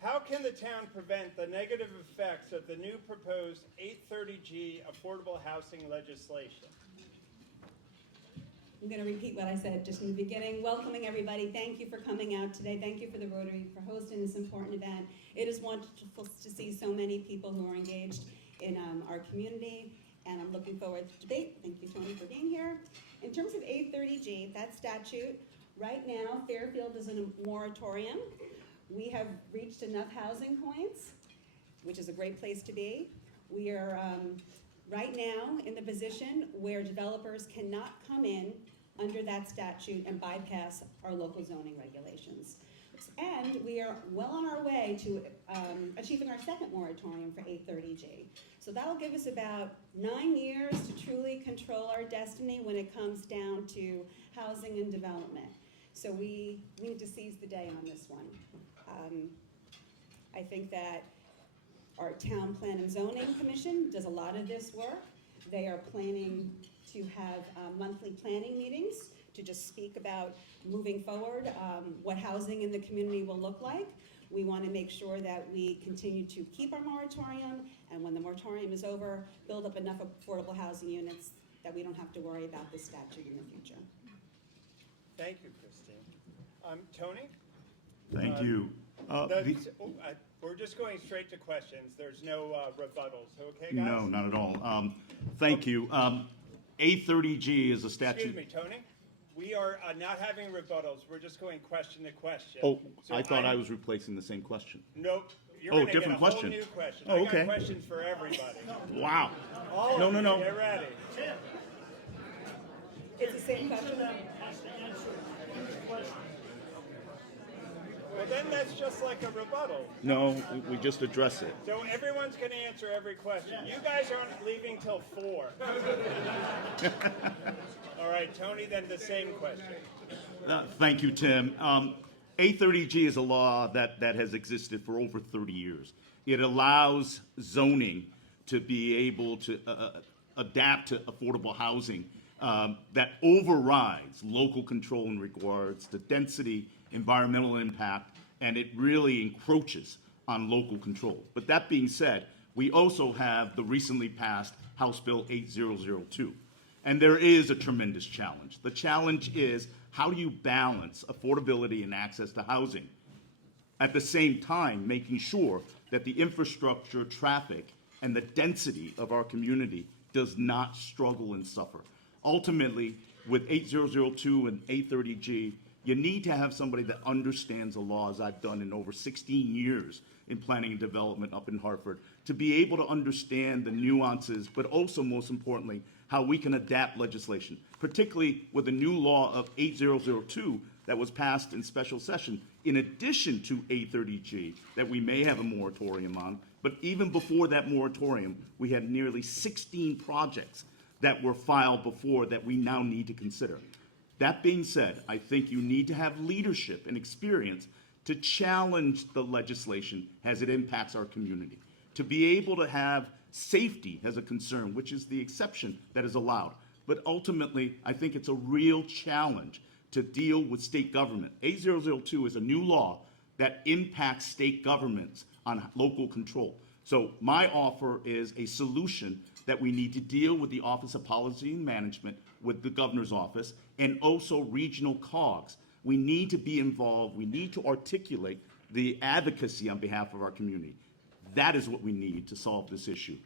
How can the town prevent the negative effects of the new proposed 830G affordable housing legislation? I'm going to repeat what I said just in the beginning. Welcoming everybody. Thank you for coming out today. Thank you for the Rotary for hosting this important event. It is wonderful to see so many people who are engaged in our community, and I'm looking forward to debate. Thank you, Tony, for being here. In terms of 830G, that statute, right now, Fairfield is in a moratorium. We have reached enough housing points, which is a great place to be. We are right now in the position where developers cannot come in under that statute and bypass our local zoning regulations. And we are well on our way to achieving our second moratorium for 830G. So that'll give us about 9 years to truly control our destiny when it comes down to housing and development. So we need to seize the day on this one. I think that our Town Plan and Zoning Commission does a lot of this work. They are planning to have monthly planning meetings to just speak about moving forward, what housing in the community will look like. We want to make sure that we continue to keep our moratorium, and when the moratorium is over, build up enough affordable housing units that we don't have to worry about this statute in the future. Thank you, Christine. Tony? Thank you. We're just going straight to questions. There's no rebuttals. Okay, guys? No, not at all. Thank you. 830G is a statute. Excuse me, Tony. We are not having rebuttals. We're just going question to question. Oh, So I thought I was replacing the same question. Nope. You're Oh, going to get a different whole question. new question. Oh, I okay. got questions for everybody. Wow. All of No, you, no, no. Get ready. It's the same question. Well, then that's just like a rebuttal. No, we just address it. So everyone's going to answer every question. You guys aren't leaving till 4. All right, Tony, then the same question. Thank you, Tim. 830G is a law that has existed for over 30 years. It allows zoning to be able to adapt to affordable housing that overrides local control in regards to density, environmental impact, and it really encroaches on local control. But that being said, we also have the recently passed House Bill 8002. And there is a tremendous challenge. The challenge is, how do you balance affordability and access to housing? At the same time, making sure that the infrastructure, traffic, and the density of our community does not struggle and suffer. Ultimately, with 8002 and 830G, you need to have somebody that understands the law, as I've done in over 16 years in planning and development up in Hartford, to be able to understand the nuances, but also, most importantly, how we can adapt legislation, particularly with the new law of 8002 that was passed in special session, in addition to 830G, that we may have a moratorium on. But even before that moratorium, we had nearly 16 projects that were filed before that we now need to consider. That being said, I think you need to have leadership and experience to challenge the legislation as it impacts our community, to be able to have safety as a concern, which is the exception that is allowed. But ultimately, I think it's a real challenge to deal with state government. 8002 is a new law that impacts state governments on local control. So my offer is a solution that we need to deal with the Office of Policy and Management, with the governor's office, and also regional COGS. We need to be involved. We need to articulate the advocacy on behalf of our community. That is what we need to solve this issue.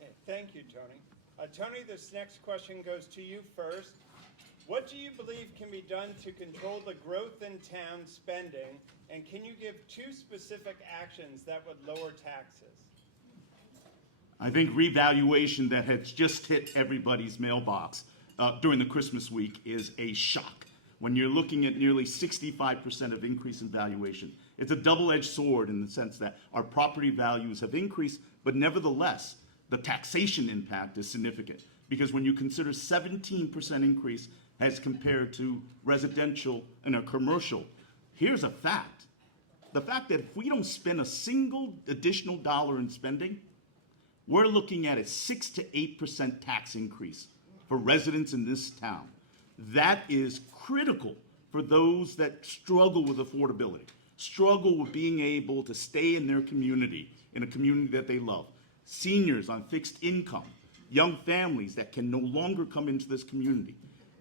Okay, thank you, Tony. Tony, this next question goes to you first. What do you believe can be done to control the growth in town spending, and can you give 2 specific actions that would lower taxes? I think revaluation that has just hit everybody's mailbox during the Christmas week is a shock. When you're looking at nearly 65% of increase in valuation, it's a double-edged sword in the sense that our property values have increased, but nevertheless, the taxation impact is significant. Because when you consider 17% increase as compared to residential and a commercial, here's a fact. The fact that if we don't spend a single additional dollar in spending, we're looking at a 6 to 8% tax increase for residents in this town. That is critical for those that struggle with affordability. struggle with being able to stay in their community, in a community that they love. Seniors on fixed income, young families that can no longer come into this community.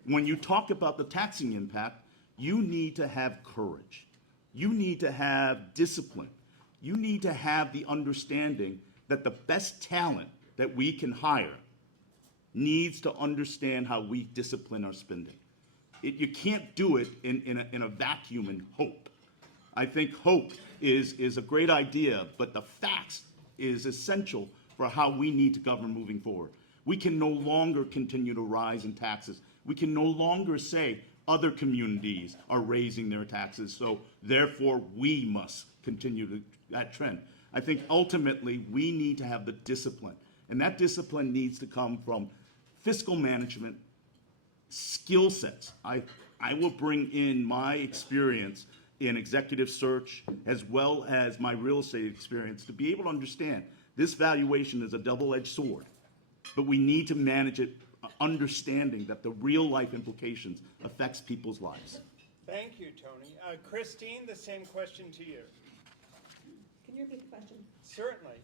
When you talk about the taxing impact, you need to have courage. You need to have discipline. You need to have the understanding that the best talent that we can hire needs to understand how we discipline our spending. You can't do it in a vacuum and hope. I think hope is a great idea, but the facts is essential for how we need to govern moving forward. We can no longer continue to rise in taxes. We can no longer say other communities are raising their taxes, so therefore we must continue that trend. I think ultimately we need to have the discipline, and that discipline needs to come from fiscal management, skill sets. I will bring in my experience in executive search as well as my real estate experience to be able to understand this valuation is a double-edged sword, but we need to manage it understanding that the real life implications affects people's lives. Thank you, Tony. Christine, the same question to you. Can you repeat the question? Certainly.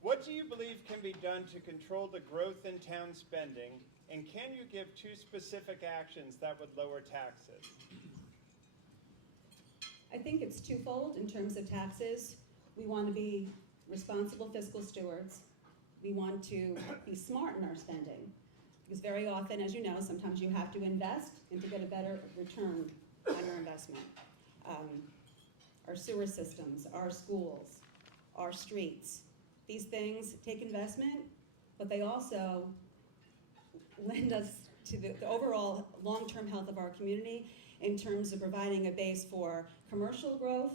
What do you believe can be done to control the growth in town spending, and can you give 2 specific actions that would lower taxes? I think it's twofold in terms of taxes. We want to be responsible fiscal stewards. We want to be smart in our spending. Because very often, as you know, sometimes you have to invest and to get a better return on your investment. Our sewer systems, our schools, our streets, these things take investment, but they also lend us to the overall long-term health of our community in terms of providing a base for commercial growth,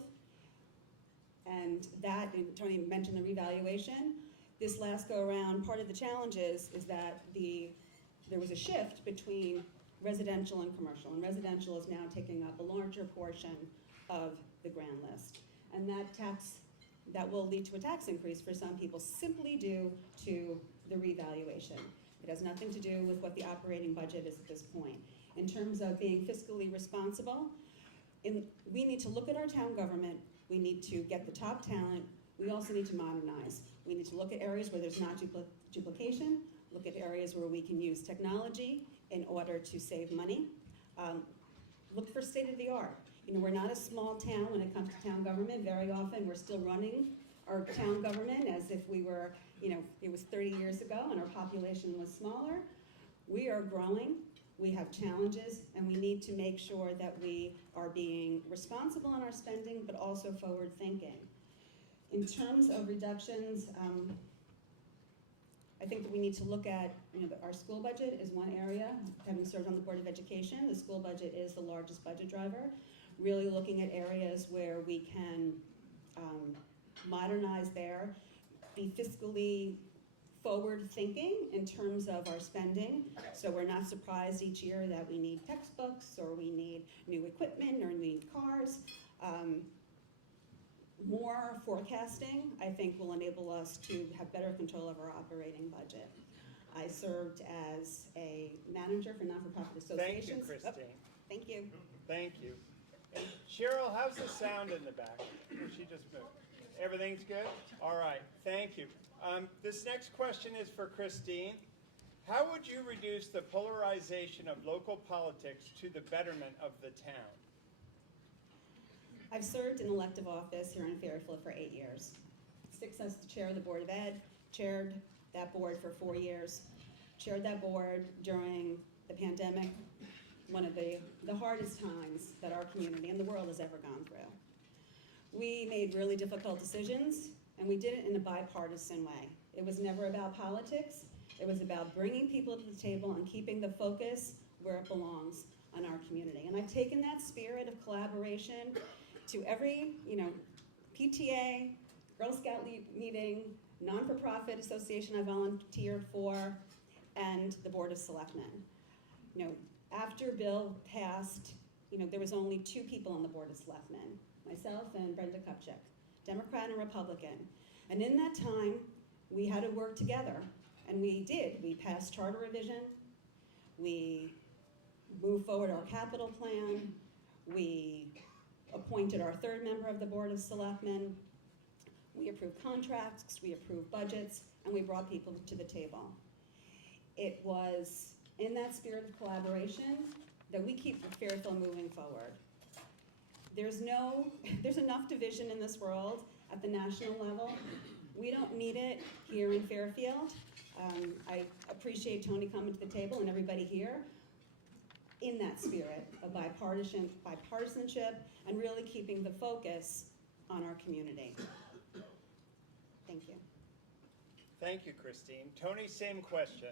and that, and Tony mentioned the revaluation. This last go-around, part of the challenge is that there was a shift between residential and commercial, and residential is now taking up a larger portion of the grand list. And that will lead to a tax increase for some people simply due to the revaluation. It has nothing to do with what the operating budget is at this point. In terms of being fiscally responsible, we need to look at our town government, we need to get the top talent, we also need to modernize. We need to look at areas where there's not duplication, look at areas where we can use technology in order to save money. Look for state-of-the-art. We're not a small town when it comes to town government. Very often we're still running our town government as if we were, it was 30 years ago and our population was smaller. We are growing, we have challenges, and we need to make sure that we are being responsible in our spending, but also forward-thinking. In terms of reductions, I think that we need to look at, our school budget is one area. Having served on the Board of Education, the school budget is the largest budget driver. Really looking at areas where we can modernize there, be fiscally forward-thinking in terms of our spending, so we're not surprised each year that we need textbooks or we need new equipment or we need cars. More forecasting, I think, will enable us to have better control of our operating budget. I served as a manager for not-for-profit associations. Thank you, Christine. Thank you. Thank you. And Cheryl, how's the sound in the back? She just moved. Everything's good? All right, thank you. This next question is for Christine. How would you reduce the polarization of local politics to the betterment of the town? I've served in elective office here in Fairfield for 8 years. 6 as the chair of the Board of Ed, chaired that board for 4 years, chaired that board during the pandemic, one of the hardest times that our community and the world has ever gone through. We made really difficult decisions, and we did it in a bipartisan way. It was never about politics. It was about bringing people to the table and keeping the focus where it belongs on our community. And I've taken that spirit of collaboration to every, PTA, Girl Scout meeting, non-for-profit association I volunteered for, and the Board of Selectmen. After Bill passed, there was only 2 people on the Board of Selectmen, myself and Brenda Kupchak, Democrat and Republican. And in that time, we had to work together, and we did. We passed charter revision, we moved forward our capital plan, we appointed our third member of the Board of Selectmen. We approved contracts, we approved budgets, and we brought people to the table. It was in that spirit of collaboration that we keep Fairfield moving forward. There's enough division in this world at the national level. We don't need it here in Fairfield. I appreciate Tony coming to the table and everybody here in that spirit of bipartisanship and really keeping the focus on our community. Thank you. Thank you, Christine. Tony, same question.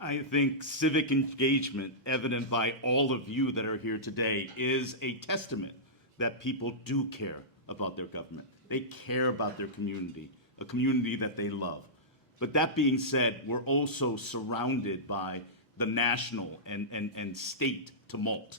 I think civic engagement, evident by all of you that are here today, is a testament that people do care about their government. They care about their community, a community that they love. But that being said, we're also surrounded by the national and state tumult.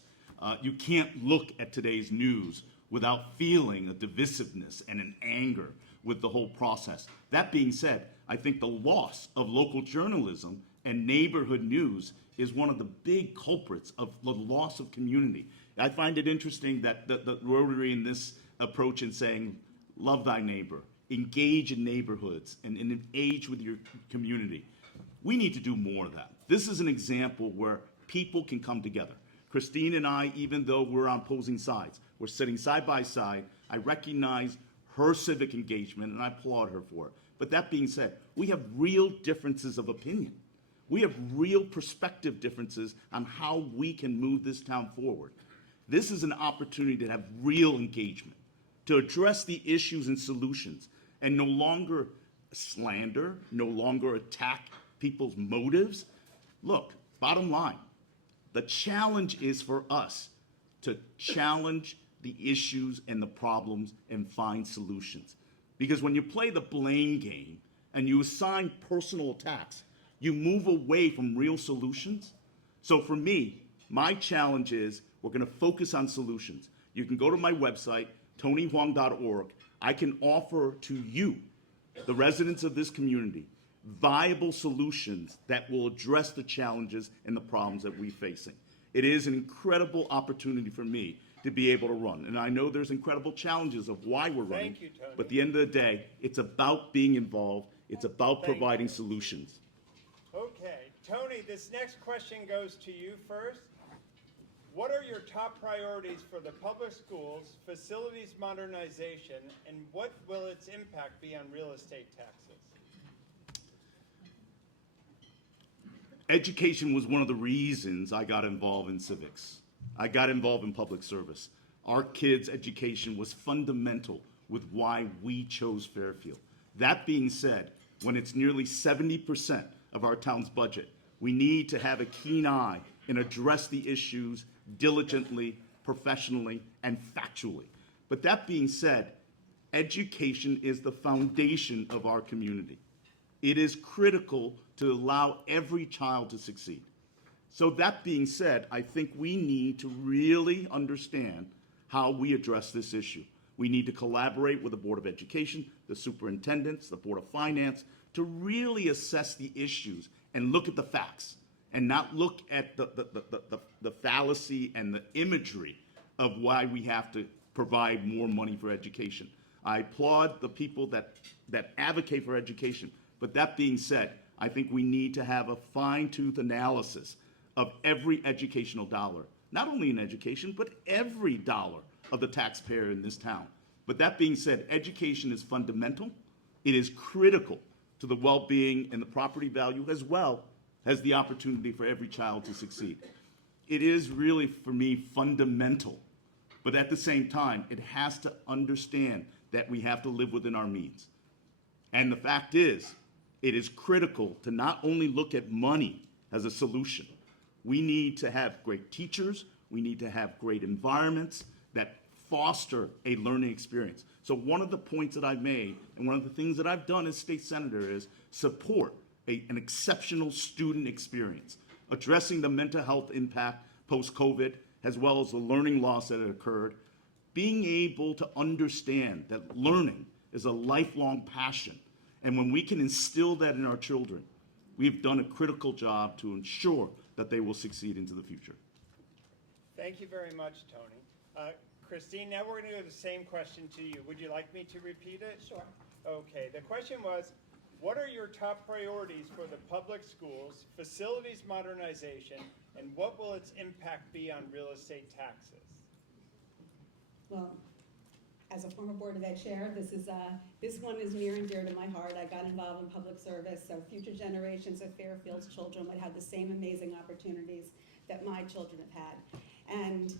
You can't look at today's news without feeling a divisiveness and an anger with the whole process. That being said, I think the loss of local journalism and neighborhood news is one of the big culprits of the loss of community. I find it interesting that the Rotary in this approach in saying, love thy neighbor, engage in neighborhoods, and engage with your community. We need to do more of that. This is an example where people can come together. Christine and I, even though we're on opposing sides, we're sitting side by side. I recognize her civic engagement, and I applaud her for it. But that being said, we have real differences of opinion. We have real perspective differences on how we can move this town forward. This is an opportunity to have real engagement, to address the issues and solutions, and no longer slander, no longer attack people's motives. Look, bottom line, the challenge is for us to challenge the issues and the problems and find solutions. Because when you play the blame game and you assign personal attacks, you move away from real solutions. So for me, my challenge is we're going to focus on solutions. You can go to my website, tonyhwang.org. I can offer to you, the residents of this community, viable solutions that will address the challenges and the problems that we're facing. It is an incredible opportunity for me to be able to run. And I know there's incredible challenges of why we're running. Thank you, Tony. But at the end of the day, it's about being involved. It's about providing solutions. Okay, Tony, this next question goes to you first. What are your top priorities for the public schools, facilities modernization, and what will its impact be on real estate taxes? Education was one of the reasons I got involved in civics. I got involved in public service. Our kids' education was fundamental with why we chose Fairfield. That being said, when it's nearly 70% of our town's budget, we need to have a keen eye and address the issues diligently, professionally, and factually. But that being said, education is the foundation of our community. It is critical to allow every child to succeed. So that being said, I think we need to really understand how we address this issue. We need to collaborate with the Board of Education, the superintendents, the Board of Finance, to really assess the issues and look at the facts and not look at the fallacy and the imagery of why we have to provide more money for education. I applaud the people that advocate for education. But that being said, I think we need to have a fine-tooth analysis of every educational dollar, not only in education, but every dollar of the taxpayer in this town. But that being said, education is fundamental. It is critical to the well-being and the property value, as well as the opportunity for every child to succeed. It is really, for me, fundamental. But at the same time, it has to understand that we have to live within our means. And the fact is, it is critical to not only look at money as a solution. We need to have great teachers. We need to have great environments that foster a learning experience. So one of the points that I've made, and one of the things that I've done as state senator, is support an exceptional student experience, addressing the mental health impact post-COVID, as well as the learning loss that had occurred, being able to understand that learning is a lifelong passion. And when we can instill that in our children, we've done a critical job to ensure that they will succeed into the future. Thank you very much, Tony. Christine. Now we're going to go to the same question to you. Would you like me to repeat it? Sure. Okay, the question was, what are your top priorities for the public schools, facilities modernization, and what will its impact be on real estate taxes? Well, as a former Board of Ed chair, this one is near and dear to my heart. I got involved in public service, so future generations of Fairfield's children would have the same amazing opportunities that my children have had. And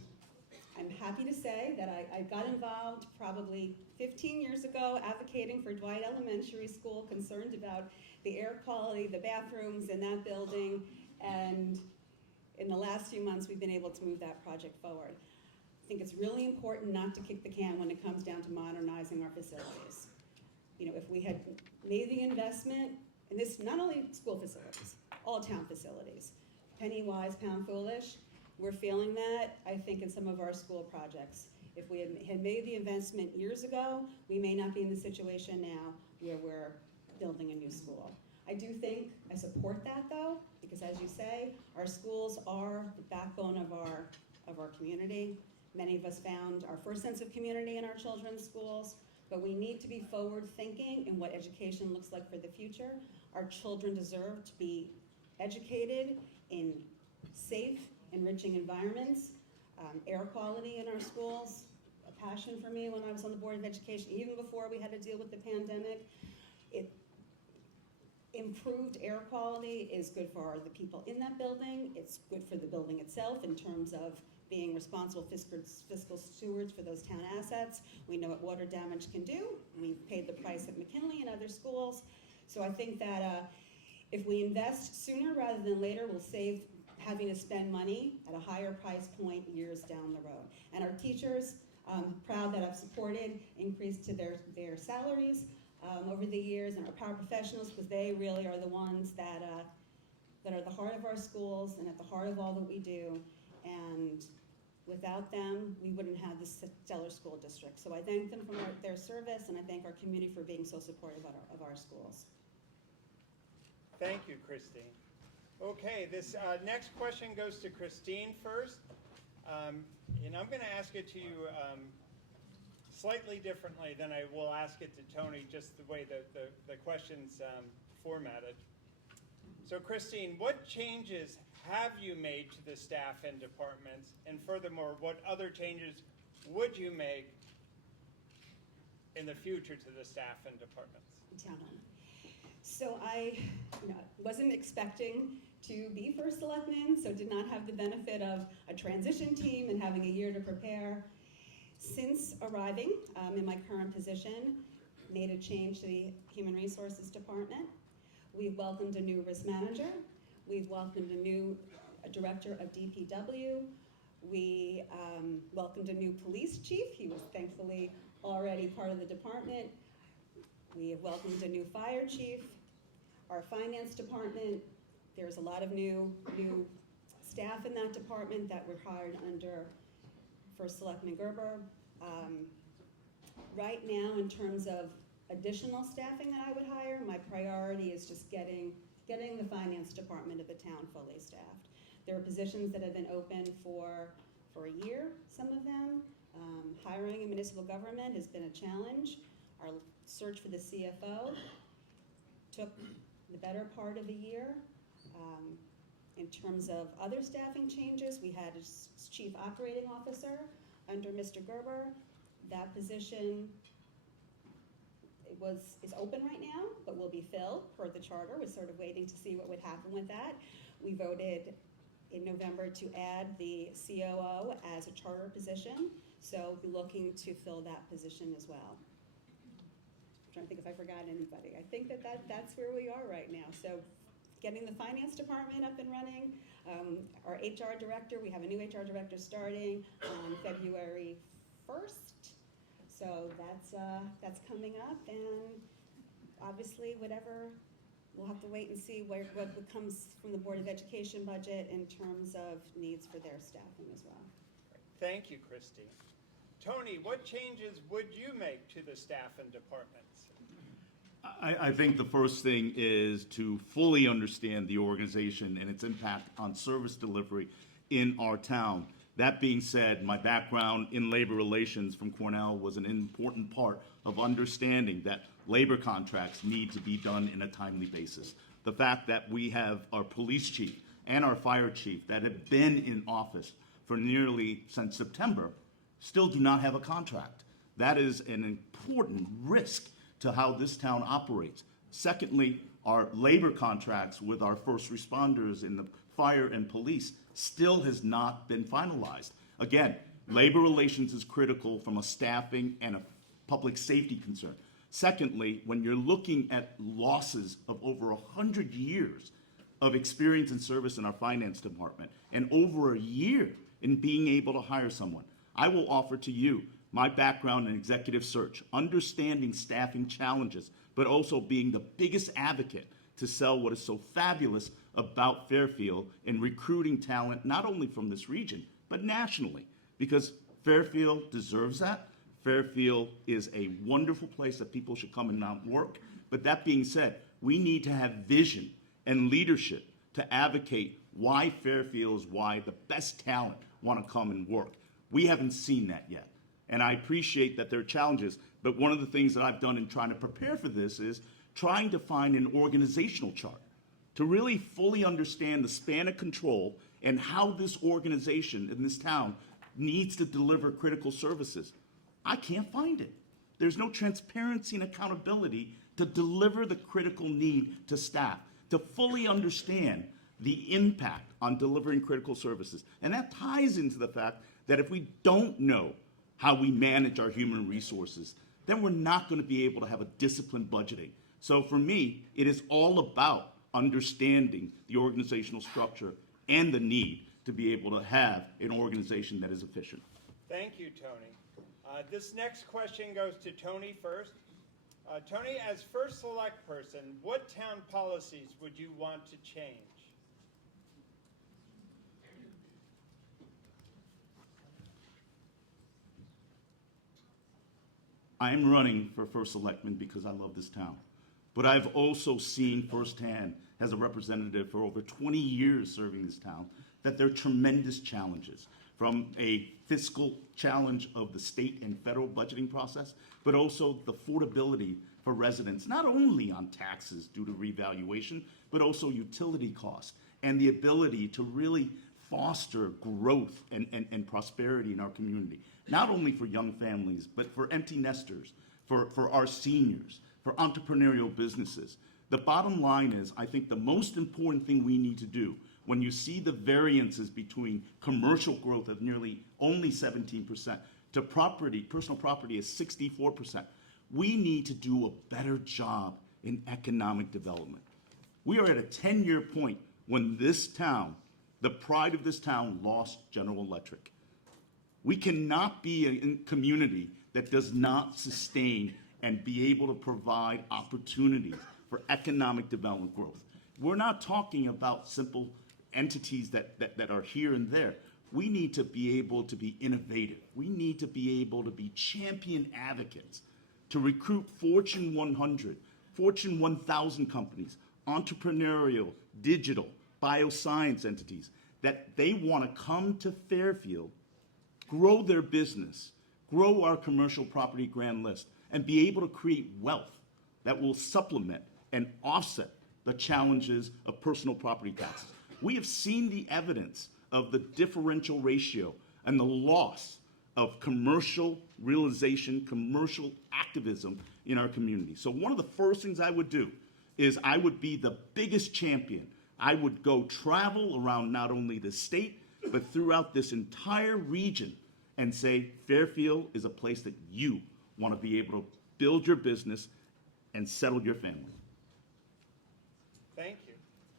I'm happy to say that I got involved probably 15 years ago advocating for Dwight Elementary School, concerned about the air quality, the bathrooms in that building, and in the last few months we've been able to move that project forward. I think it's really important not to kick the can when it comes down to modernizing our facilities. You know, if we had made the investment, and this not only school facilities, all town facilities, penny wise, pound foolish, we're feeling that, I think, in some of our school projects. If we had made the investment years ago, we may not be in the situation now where we're building a new school. I do think, I support that though, because as you say, our schools are the backbone of our community. Many of us found our first sense of community in our children's schools, but we need to be forward-thinking in what education looks like for the future. Our children deserve to be educated in safe, enriching environments, air quality in our schools, a passion for me when I was on the Board of Education, even before we had to deal with the pandemic. Improved air quality is good for the people in that building. It's good for the building itself in terms of being responsible fiscal stewards for those town assets. We know what water damage can do. We've paid the price at McKinley and other schools. So I think that if we invest sooner rather than later, we'll save having to spend money at a higher price point years down the road. And our teachers, proud that I've supported increase to their salaries over the years, and our paraprofessionals, because they really are the ones that are the heart of our schools and at the heart of all that we do. And without them, we wouldn't have this stellar school district. So I thank them for their service, and I thank our community for being so supportive of our schools. Thank you, Christine. Okay, this next question goes to Christine first. And I'm going to ask it to you slightly differently than I will ask it to Tony, just the way the question's formatted. So Christine, what changes have you made to the staff and departments? And furthermore, what other changes would you make in the future to the staff and departments? Town hall. So I wasn't expecting to be First Selectman, so did not have the benefit of a transition team and having a year to prepare. Since arriving in my current position, made a change to the Human Resources Department. We've welcomed a new risk manager. We've welcomed a new director of DPW. We welcomed a new police chief. He was thankfully already part of the department. We have welcomed a new fire chief. Our finance department, there's a lot of new staff in that department that were hired under First Selectman Gerber. Right now, in terms of additional staffing that I would hire, my priority is just getting the finance department of the town fully staffed. There are positions that have been open for a year, some of them. Hiring in municipal government has been a challenge. Our search for the CFO took the better part of a year. In terms of other staffing changes, we had a chief operating officer under Mr. Gerber. That position is open right now, but will be filled per the charter. We're sort of waiting to see what would happen with that. We voted in November to add the COO as a charter position, so we'll be looking to fill that position as well. I'm trying to think if I forgot anybody. I think that's where we are right now. So getting the finance department up and running. Our HR director, we have a new HR director starting on February 1st. So that's coming up, and obviously we'll have to wait and see what comes from the Board of Education budget in terms of needs for their staffing as well. Thank you, Christine. Tony, what changes would you make to the staff and departments? I think the first thing is to fully understand the organization and its impact on service delivery in our town. That being said, my background in labor relations from Cornell was an important part of understanding that labor contracts need to be done in a timely basis. The fact that we have our police chief and our fire chief that have been in office for nearly since September still do not have a contract. That is an important risk to how this town operates. Secondly, our labor contracts with our first responders in the fire and police still has not been finalized. Again, labor relations is critical from a staffing and a public safety concern. Secondly, when you're looking at losses of over 100 years of experience and service in our finance department and over a year in being able to hire someone, I will offer to you my background in executive search, understanding staffing challenges, but also being the biggest advocate to sell what is so fabulous about Fairfield in recruiting talent, not only from this region, but nationally, because Fairfield deserves that. Fairfield is a wonderful place that people should come and not work. But that being said, we need to have vision and leadership to advocate why Fairfield is why the best talent want to come and work. We haven't seen that yet. And I appreciate that there are challenges, but one of the things that I've done in trying to prepare for this is trying to find an organizational chart to really fully understand the span of control and how this organization in this town needs to deliver critical services. I can't find it. There's no transparency and accountability to deliver the critical need to staff, to fully understand the impact on delivering critical services. And that ties into the fact that if we don't know how we manage our human resources, then we're not going to be able to have a disciplined budgeting. So for me, it is all about understanding the organizational structure and the need to be able to have an organization that is efficient. Thank you, Tony. This next question goes to Tony first. Tony, as first select person, what town policies would you want to change? I am running for First Selectman because I love this town. But I've also seen firsthand, as a representative for over 20 years serving this town, that there are tremendous challenges, from a fiscal challenge of the state and federal budgeting process, but also the affordability for residents, not only on taxes due to revaluation, but also utility costs, and the ability to really foster growth and prosperity in our community, not only for young families, but for empty nesters, for our seniors, for entrepreneurial businesses. The bottom line is, I think the most important thing we need to do when you see the variances between commercial growth of nearly only 17% to property, personal property is 64%, we need to do a better job in economic development. We are at a 10-year point when this town, the pride of this town, lost General Electric. We cannot be a community that does not sustain and be able to provide opportunities for economic development growth. We're not talking about simple entities that are here and there. We need to be able to be innovative. We need to be able to be champion advocates to recruit Fortune 100, Fortune 1000 companies, entrepreneurial, digital, bioscience entities, that they want to come to Fairfield, grow their business, grow our commercial property grand list, and be able to create wealth that will supplement and offset the challenges of personal property taxes. We have seen the evidence of the differential ratio and the loss of commercial realization, commercial activism in our community. So one of the first things I would do is I would be the biggest champion. I would go travel around not only the state, but throughout this entire region and say, Fairfield is a place that you want to be able to build your business and settle your family. Thank you.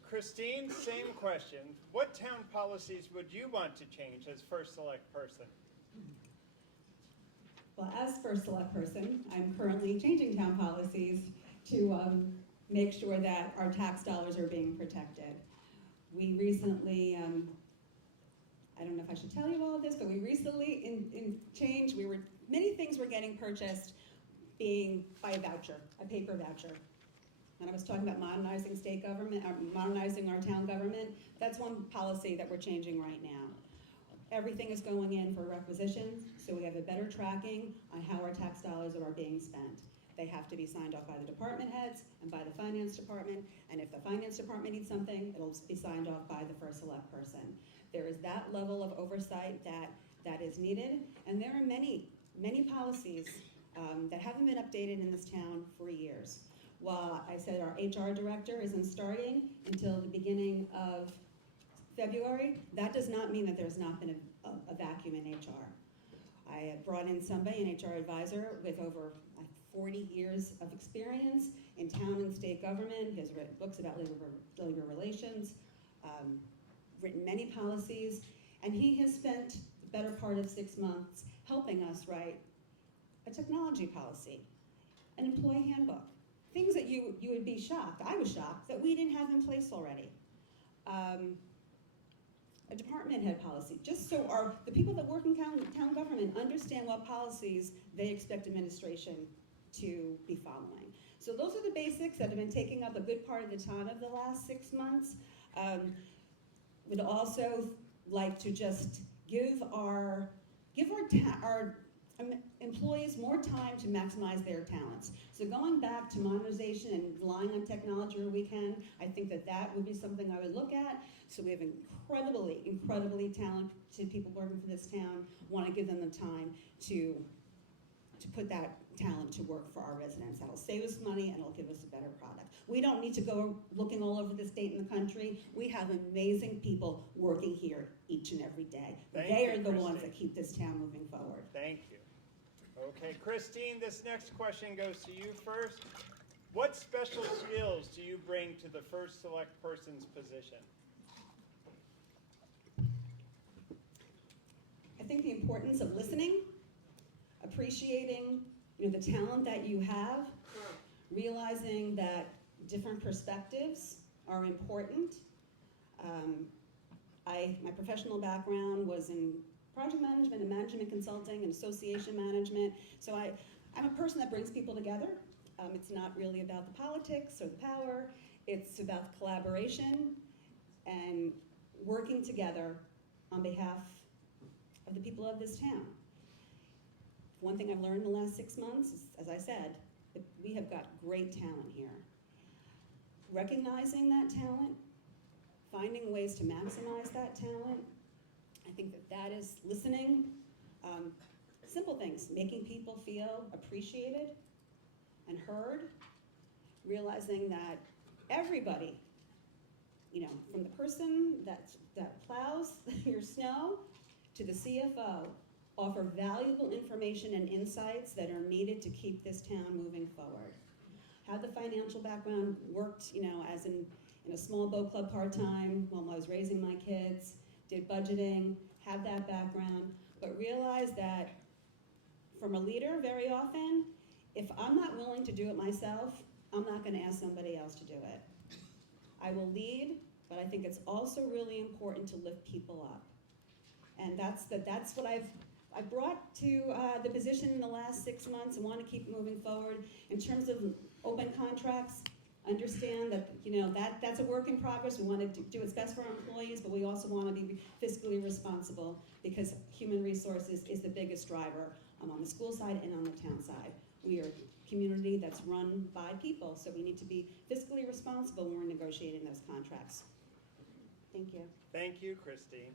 Christine, same question. What town policies would you want to change as first select person? Well, as first select person, I'm currently changing town policies to make sure that our tax dollars are being protected. We recently, I don't know if I should tell you all of this, but we recently changed, many things were getting purchased being by a voucher, a paper voucher. And I was talking about modernizing state government, modernizing our town government. That's one policy that we're changing right now. Everything is going in for requisitions, so we have a better tracking on how our tax dollars are being spent. They have to be signed off by the department heads and by the finance department, and if the finance department needs something, it'll be signed off by the first select person. There is that level of oversight that is needed, and there are many policies that haven't been updated in this town for years. While I said our HR director isn't starting until the beginning of February, that does not mean that there's not been a vacuum in HR. I have brought in somebody, an HR advisor, with over 40 years of experience in town and state government. He has written books about labor relations, written many policies, and he has spent the better part of 6 months helping us write a technology policy, an employee handbook, things that you would be shocked, I was shocked, that we didn't have in place already. A department head policy, just so the people that work in town government understand what policies they expect administration to be following. So those are the basics that have been taking up a good part of the time of the last 6 months. Would also like to just give our employees more time to maximize their talents. So going back to modernization and relying on technology where we can, I think that would be something I would look at. So we have incredibly talented people working for this town. Want to give them the time to put that talent to work for our residents. That'll save us money and it'll give us a better product. We don't need to go looking all over the state and the country. We have amazing people working here each and every day. They are the ones that keep this town moving forward. Thank you. Okay, Christine, this next question goes to you first. What special skills do you bring to the first select person's position? I think the importance of listening, appreciating the talent that you have, realizing that different perspectives are important. My professional background was in project management and management consulting and association management. So I'm a person that brings people together. It's not really about the politics or the power. It's about the collaboration and working together on behalf of the people of this town. One thing I've learned in the last 6 months is, as I said, that we have got great talent here. Recognizing that talent, finding ways to maximize that talent, I think that is listening. Simple things, making people feel appreciated and heard, realizing that everybody, from the person that plows your snow to the CFO, offer valuable information and insights that are needed to keep this town moving forward. Have the financial background, worked, as in a small boat club part-time while I was raising my kids, did budgeting, have that background, but realize that from a leader, very often, if I'm not willing to do it myself, I'm not going to ask somebody else to do it. I will lead, but I think it's also really important to lift people up. And that's what I've brought to the position in the last 6 months and want to keep moving forward. In terms of open contracts, understand that that's a work in progress. We want to do what's best for our employees, but we also want to be fiscally responsible because human resources is the biggest driver on the school side and on the town side. We are a community that's run by people, so we need to be fiscally responsible when we're negotiating those contracts. Thank you. Thank you, Christine.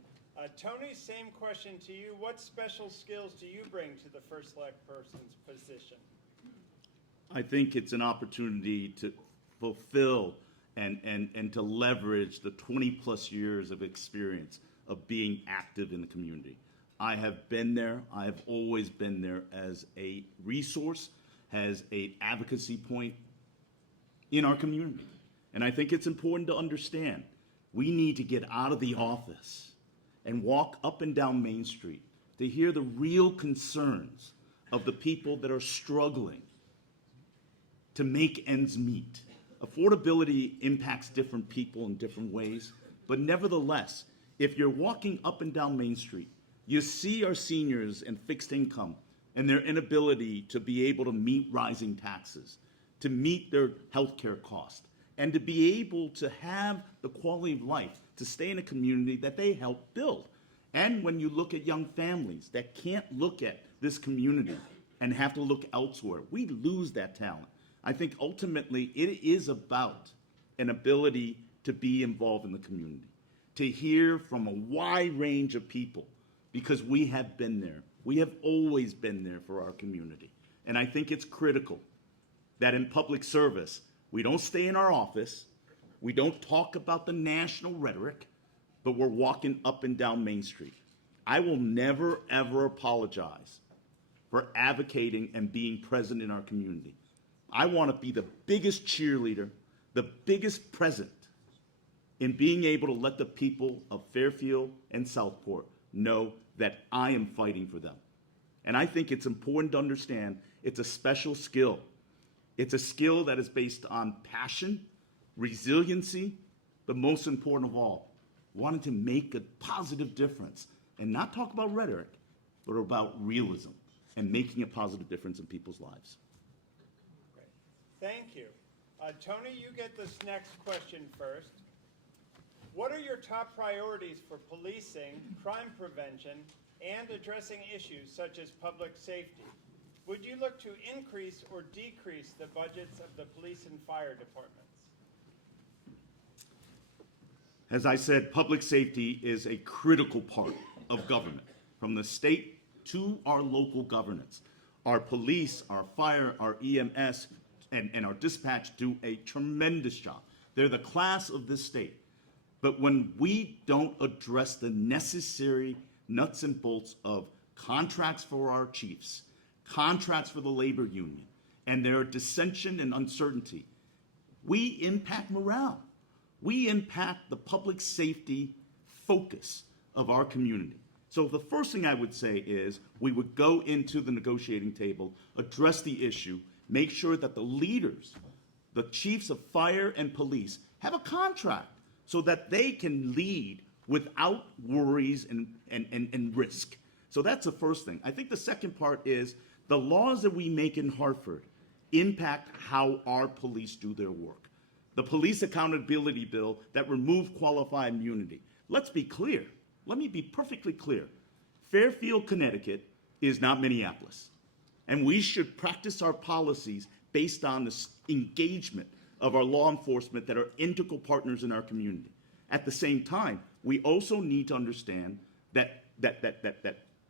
Tony, same question to you. What special skills do you bring to the first select person's position? I think it's an opportunity to fulfill and to leverage the 20-plus years of experience of being active in the community. I have been there. I have always been there as a resource, as an advocacy point in our community. And I think it's important to understand we need to get out of the office and walk up and down Main Street to hear the real concerns of the people that are struggling to make ends meet. Affordability impacts different people in different ways, but nevertheless, if you're walking up and down Main Street, you see our seniors and fixed income and their inability to be able to meet rising taxes, to meet their healthcare costs, and to be able to have the quality of life to stay in a community that they helped build. And when you look at young families that can't look at this community and have to look elsewhere, we lose that talent. I think ultimately it is about an ability to be involved in the community, to hear from a wide range of people, because we have been there. We have always been there for our community. And I think it's critical that in public service, we don't stay in our office, we don't talk about the national rhetoric, but we're walking up and down Main Street. I will never, ever apologize for advocating and being present in our community. I want to be the biggest cheerleader, the biggest present in being able to let the people of Fairfield and Southport know that I am fighting for them. And I think it's important to understand it's a special skill. It's a skill that is based on passion, resiliency, but most important of all, wanting to make a positive difference and not talk about rhetoric, but about realism and making a positive difference in people's lives. Great. Thank you. Tony, you get this next question first. What are your top priorities for policing, crime prevention, and addressing issues such as public safety? Would you look to increase or decrease the budgets of the police and fire departments? As I said, public safety is a critical part of government, from the state to our local governance. Our police, our fire, our EMS, and our dispatch do a tremendous job. They're the class of this state. But when we don't address the necessary nuts and bolts of contracts for our chiefs, contracts for the labor union, and their dissension and uncertainty, we impact morale. We impact the public safety focus of our community. So the first thing I would say is we would go into the negotiating table, address the issue, make sure that the leaders, the chiefs of fire and police, have a contract so that they can lead without worries and risk. So that's the first thing. I think the second part is the laws that we make in Hartford impact how our police do their work. The police accountability bill that removed qualified immunity. Let's be clear. Let me be perfectly clear. Fairfield, Connecticut is not Minneapolis. And we should practice our policies based on the engagement of our law enforcement that are integral partners in our community. At the same time, we also need to understand that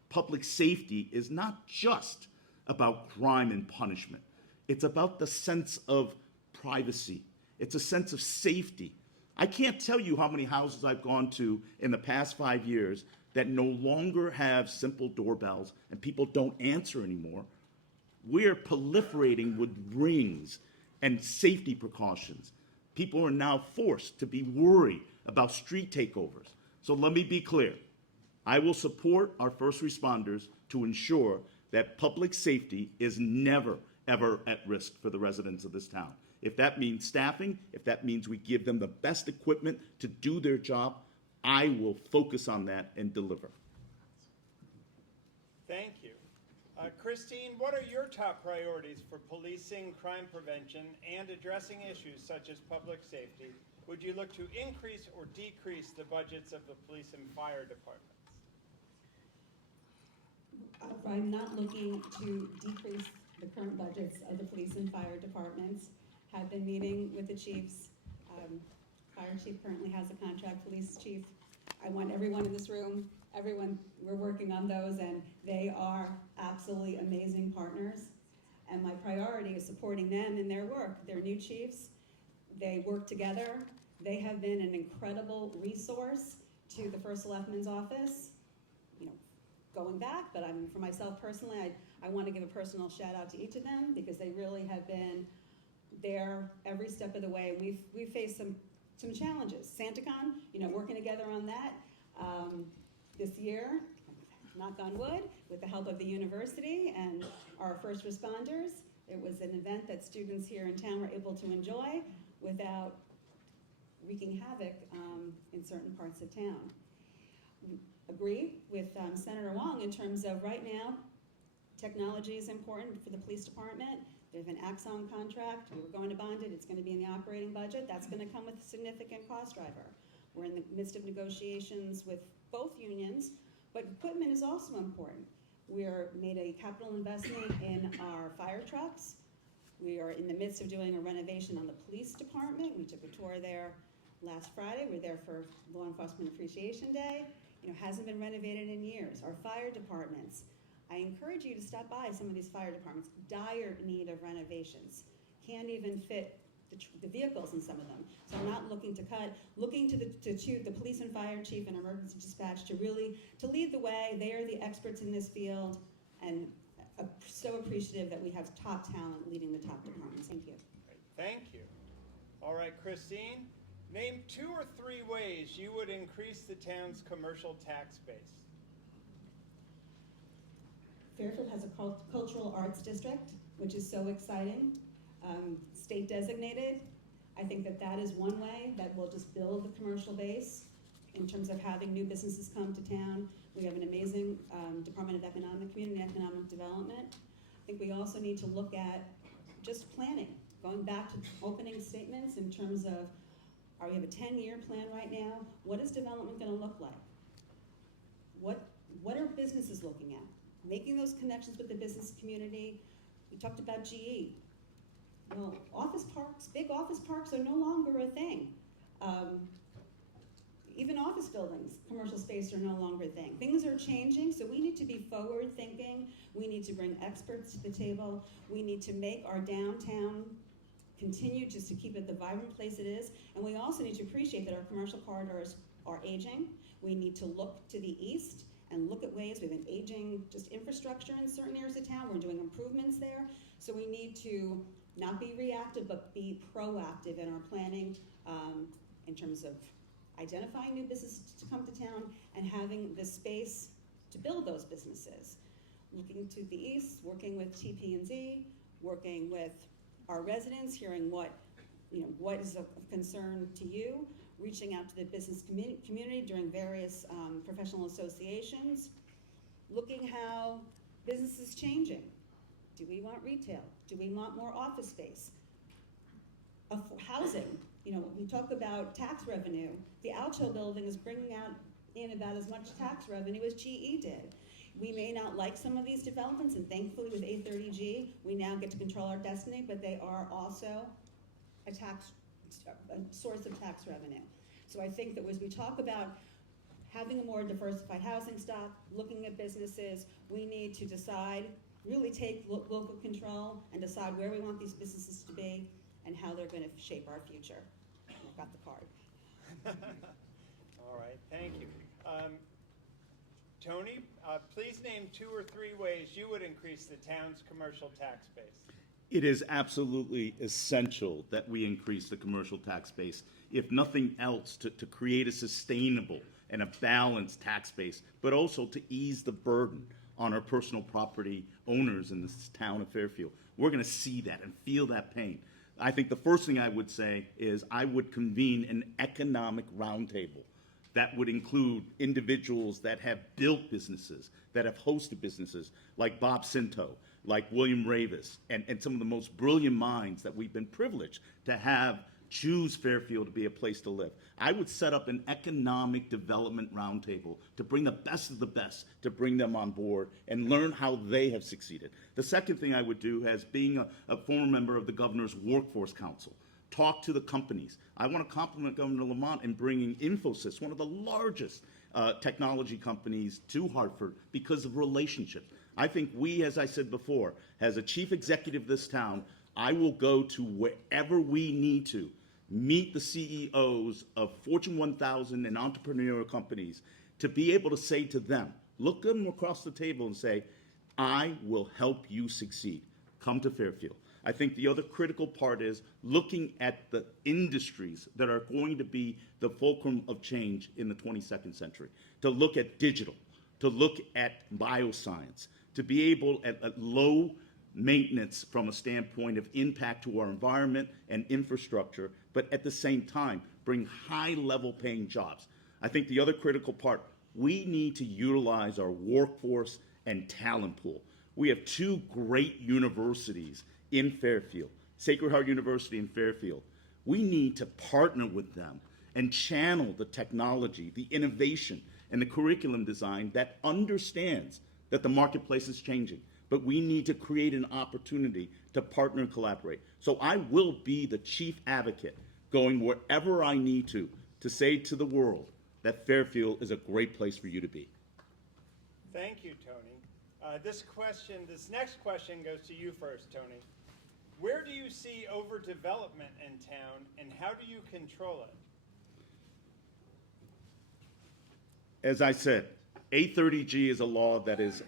public safety is not just about crime and punishment. It's about the sense of privacy. It's a sense of safety. I can't tell you how many houses I've gone to in the past 5 years that no longer have simple doorbells and people don't answer anymore. We're proliferating with rings and safety precautions. People are now forced to be worried about street takeovers. So let me be clear. I will support our first responders to ensure that public safety is never, ever at risk for the residents of this town. If that means staffing, if that means we give them the best equipment to do their job, I will focus on that and deliver. Thank you. Christine, what are your top priorities for policing, crime prevention, and addressing issues such as public safety? Would you look to increase or decrease the budgets of the police and fire departments? I'm not looking to decrease the current budgets of the police and fire departments. Have been meeting with the chiefs. Fire chief currently has a contract, police chief. I want everyone in this room, we're working on those, and they are absolutely amazing partners. And my priority is supporting them in their work. They're new chiefs. They work together. They have been an incredible resource to the First Selectman's office, going back, but for myself personally, I want to give a personal shout out to each of them because they really have been there every step of the way. We've faced some challenges. SantaCon, working together on that this year, knock on wood, with the help of the university and our first responders. It was an event that students here in town were able to enjoy without wreaking havoc in certain parts of town. Agree with Senator Hwang in terms of right now, technology is important for the police department. There's an Axon contract. We were going to bond it. It's going to be in the operating budget. That's going to come with a significant cost driver. We're in the midst of negotiations with both unions But equipment is also important. We're made a capital investment in our fire trucks. We are in the midst of doing a renovation on the police department. We took a tour there last Friday. We're there for Law Enforcement Appreciation Day. Hasn't been renovated in years. Our fire departments. I encourage you to stop by some of these fire departments. Dire need of renovations. Can't even fit the vehicles in some of them. So I'm not looking to cut, looking to the police and fire chief and emergency dispatch to lead the way. They are the experts in this field, and so appreciative that we have top talent leading the top departments. Thank you. Great. Thank you. All right, Christine, name 2 or 3 ways you would increase the town's commercial tax base. Fairfield has a cultural arts district, which is so exciting. State designated. I think that is one way that will just build the commercial base in terms of having new businesses come to town. We have an amazing Department of Community and Economic Development. I think we also need to look at just planning, going back to opening statements in terms of, we have a 10-year plan right now. What is development going to look like? What are businesses looking at? Making those connections with the business community. We talked about GE. Well, office parks, big office parks are no longer a thing. Even office buildings, commercial space are no longer a thing. Things are changing, so we need to be forward thinking. We need to bring experts to the table. We need to make our downtown continue just to keep it the vibrant place it is. And we also need to appreciate that our commercial corridors are aging. We need to look to the east and look at ways. We have an aging just infrastructure in certain areas of town. We're doing improvements there. So we need to not be reactive, but be proactive in our planning in terms of identifying new businesses to come to town and having the space to build those businesses. Looking to the east, working with TP&Z, working with our residents, hearing what is of concern to you, reaching out to the business community during various professional associations, looking how business is changing. Do we want retail? Do we want more office space? Housing, we talk about tax revenue. The Alcho building is bringing in about as much tax revenue as GE did. We may not like some of these developments, and thankfully with 830G, we now get to control our destiny, but they are also a source of tax revenue. So I think that as we talk about having a more diversified housing stock, looking at businesses, we need to decide, really take local control and decide where we want these businesses to be and how they're going to shape our future. I've got the card. All right, thank you. Tony, please name 2 or 3 ways you would increase the town's commercial tax base. It is absolutely essential that we increase the commercial tax base, if nothing else, to create a sustainable and a balanced tax base, but also to ease the burden on our personal property owners in this town of Fairfield. We're going to see that and feel that pain. I think the first thing I would say is I would convene an economic roundtable that would include individuals that have built businesses, that have hosted businesses, like Bob Sinto, like William Ravis, and some of the most brilliant minds that we've been privileged to have choose Fairfield to be a place to live. I would set up an economic development roundtable to bring the best of the best, to bring them on board and learn how they have succeeded. The second thing I would do, as being a former member of the Governor's Workforce Council, talk to the companies. I want to compliment Governor Lamont in bringing Infosys, one of the largest technology companies, to Hartford because of relationships. I think we, as I said before, as a chief executive of this town, I will go to wherever we need to meet the CEOs of Fortune 1000 and entrepreneurial companies to be able to say to them, look them across the table and say, I will help you succeed. Come to Fairfield. I think the other critical part is looking at the industries that are going to be the fulcrum of change in the 22nd century. To look at digital, to look at bioscience, to be able at low maintenance from a standpoint of impact to our environment and infrastructure, but at the same time, bring high-level paying jobs. I think the other critical part, we need to utilize our workforce and talent pool. We have 2 great universities in Fairfield, Sacred Heart University in Fairfield. We need to partner with them and channel the technology, the innovation, and the curriculum design that understands that the marketplace is changing. But we need to create an opportunity to partner and collaborate. So I will be the chief advocate going wherever I need to say to the world that Fairfield is a great place for you to be. Thank you, Tony. This next question goes to you first, Tony. Where do you see overdevelopment in town, and how do you control it? As I said, 830G is a law that is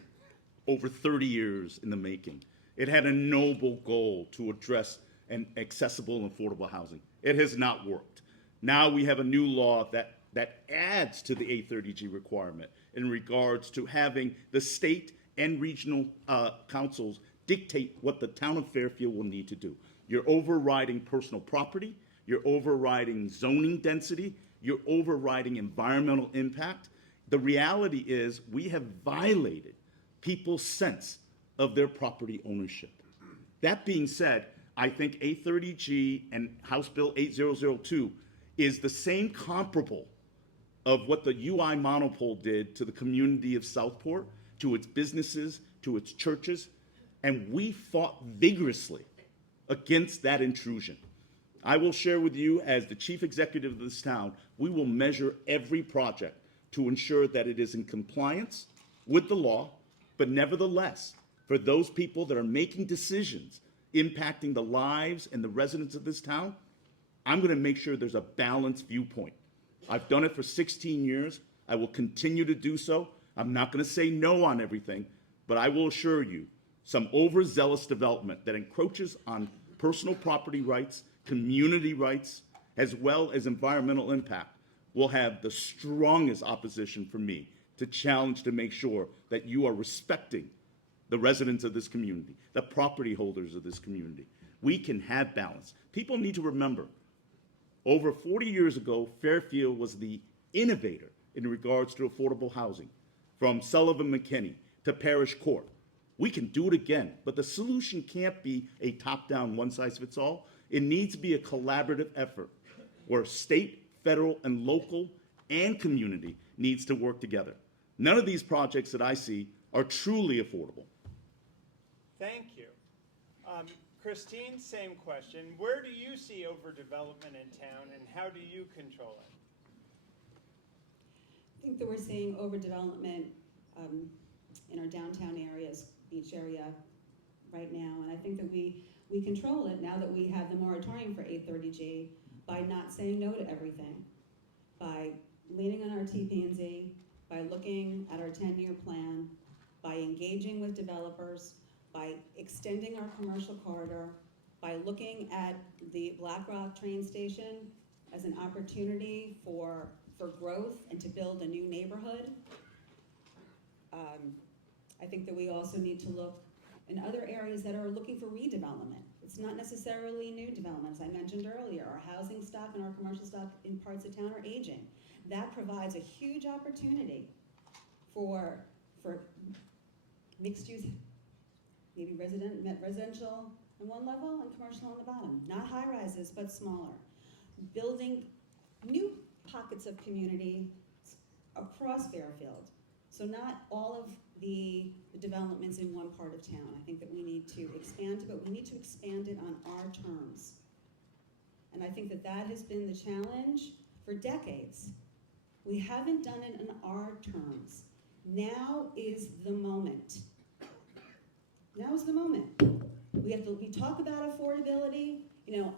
over 30 years in the making. It had a noble goal to address an accessible and affordable housing. It has not worked. Now we have a new law that adds to the 830G requirement in regards to having the state and regional councils dictate what the town of Fairfield will need to do. You're overriding personal property, you're overriding zoning density, you're overriding environmental impact. The reality is we have violated people's sense of their property ownership. That being said, I think 830G and House Bill 8002 is the same comparable of what the UI monopole did to the community of Southport, to its businesses, to its churches, and we fought vigorously against that intrusion. I will share with you, as the chief executive of this town, we will measure every project to ensure that it is in compliance with the law, but nevertheless, for those people that are making decisions impacting the lives and the residents of this town, I'm going to make sure there's a balanced viewpoint. I've done it for 16 years. I will continue to do so. I'm not going to say no on everything, but I will assure you, some overzealous development that encroaches on personal property rights, community rights, as well as environmental impact, will have the strongest opposition for me to challenge to make sure that you are respecting the residents of this community, the property holders of this community. We can have balance. People need to remember, over 40 years ago, Fairfield was the innovator in regards to affordable housing, from Sullivan McKinney to Parish Court. We can do it again, but the solution can't be a top-down, one-size-fits-all. It needs to be a collaborative effort where state, federal, and local and community needs to work together. None of these projects that I see are truly affordable. Thank you. Christine, same question. Where do you see overdevelopment in town, and how do you control it? I think that we're seeing overdevelopment in our downtown areas, beach area right now, and I think that we control it now that we have the moratorium for 830G by not saying no to everything, by leaning on our TP&Z, by looking at our 10-year plan, by engaging with developers, by extending our commercial corridor, by looking at the Black Rock train station as an opportunity for growth and to build a new neighborhood. I think that we also need to look in other areas that are looking for redevelopment. It's not necessarily new developments. I mentioned earlier, our housing stock and our commercial stock in parts of town are aging. That provides a huge opportunity for mixed use, maybe residential on one level and commercial on the bottom. Not high rises, but smaller. Building new pockets of community across Fairfield. So not all of the developments in one part of town. I think that we need to expand it, but we need to expand it on our terms. And I think that that has been the challenge for decades. We haven't done it on our terms. Now is the moment. Now is the moment. We talk about affordability. You know,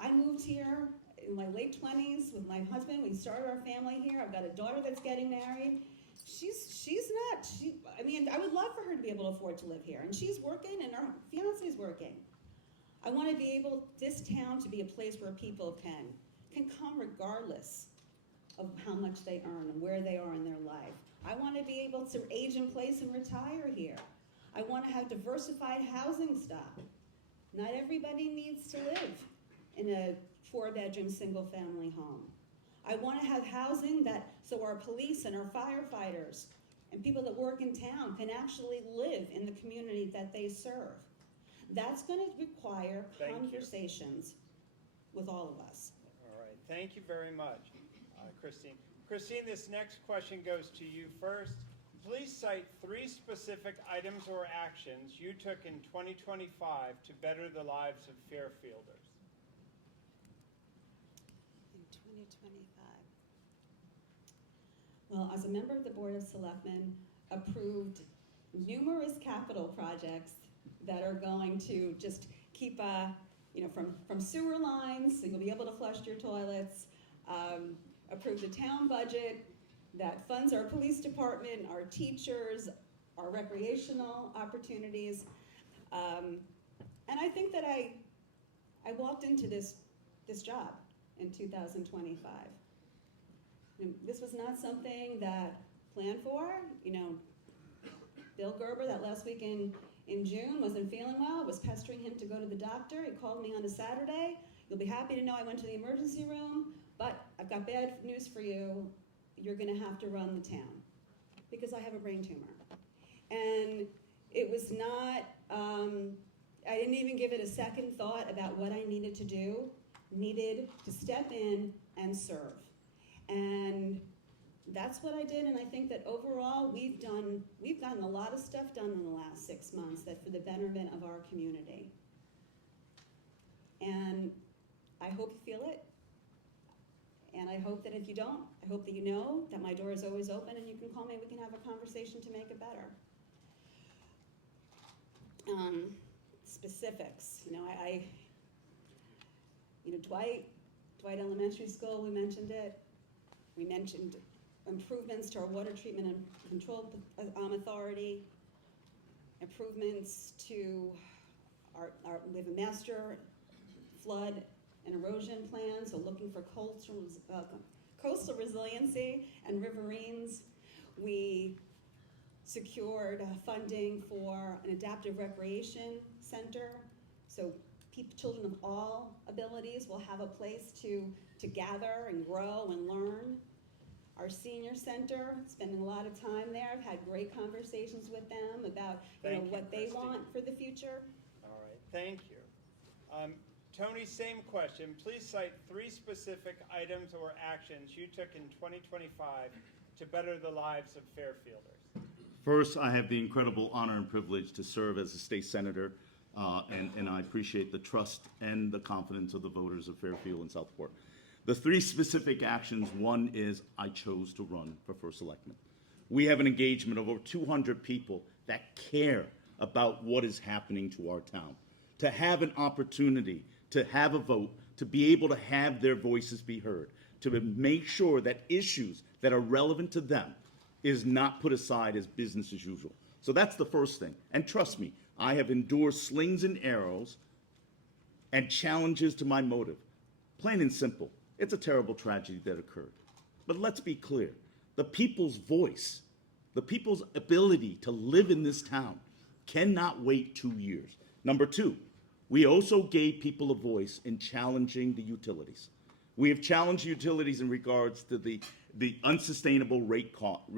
I moved here in my late 20s with my husband. We started our family here. I've got a daughter that's getting married. I would love for her to be able to afford to live here, and she's working and her fiance's working. I want to be able, this town to be a place where people can come regardless of how much they earn and where they are in their life. I want to be able to age in place and retire here. I want to have diversified housing stock. Not everybody needs to live in a 4-bedroom single-family home. I want to have housing so our police and our firefighters and people that work in town can actually live in the community that they serve. That's going to require conversations with all of us. All right, thank you very much, Christine. Christine, this next question goes to you first. Please cite 3 specific items or actions you took in 2025 to better the lives of Fairfielders. In 2025. Well, as a member of the Board of Selectmen, approved numerous capital projects that are going to just keep, from sewer lines, so you'll be able to flush your toilets, approved a town budget that funds our police department, our teachers, our recreational opportunities. And I think that I walked into this job in 2025. And this was not something that planned for. Bill Gerber, that last week in June, wasn't feeling well, was pestering him to go to the doctor. He called me on a Saturday. You'll be happy to know I went to the emergency room, but I've got bad news for you. You're gonna have to run the town because I have a brain tumor. And it was not, I didn't even give it a second thought about what I needed to do, needed to step in and serve. And that's what I did, and I think that overall we've gotten a lot of stuff done in the last 6 months that for the betterment of our community. And I hope you feel it. And I hope that if you don't, I hope that you know that my door is always open and you can call me, we can have a conversation to make it better. Specifics, Dwight Elementary School, we mentioned it. We mentioned improvements to our water treatment and control authority, improvements to we have a master flood and erosion plan, so looking for coastal resiliency and riverines. We secured funding for an adaptive recreation center, so children of all abilities will have a place to gather and grow and learn. Our senior center, spending a lot of time there. I've had great conversations with them about what they want for the future. All right, thank you. Tony, same question. Please cite 3 specific items or actions you took in 2025 to better the lives of Fairfielders. First, I have the incredible honor and privilege to serve as a state senator, and I appreciate the trust and the confidence of the voters of Fairfield and Southport. The 3 specific actions, one is I chose to run for First Selectman. We have an engagement of over 200 people that care about what is happening to our town. To have an opportunity to have a vote, to be able to have their voices be heard, to make sure that issues that are relevant to them is not put aside as business as usual. So that's the first thing. And trust me, I have endured slings and arrows and challenges to my motive. Plain and simple, it's a terrible tragedy that occurred. But let's be clear, the people's voice, the people's ability to live in this town cannot wait 2 years. Number 2, we also gave people a voice in challenging the utilities. We have challenged utilities in regards to the unsustainable rate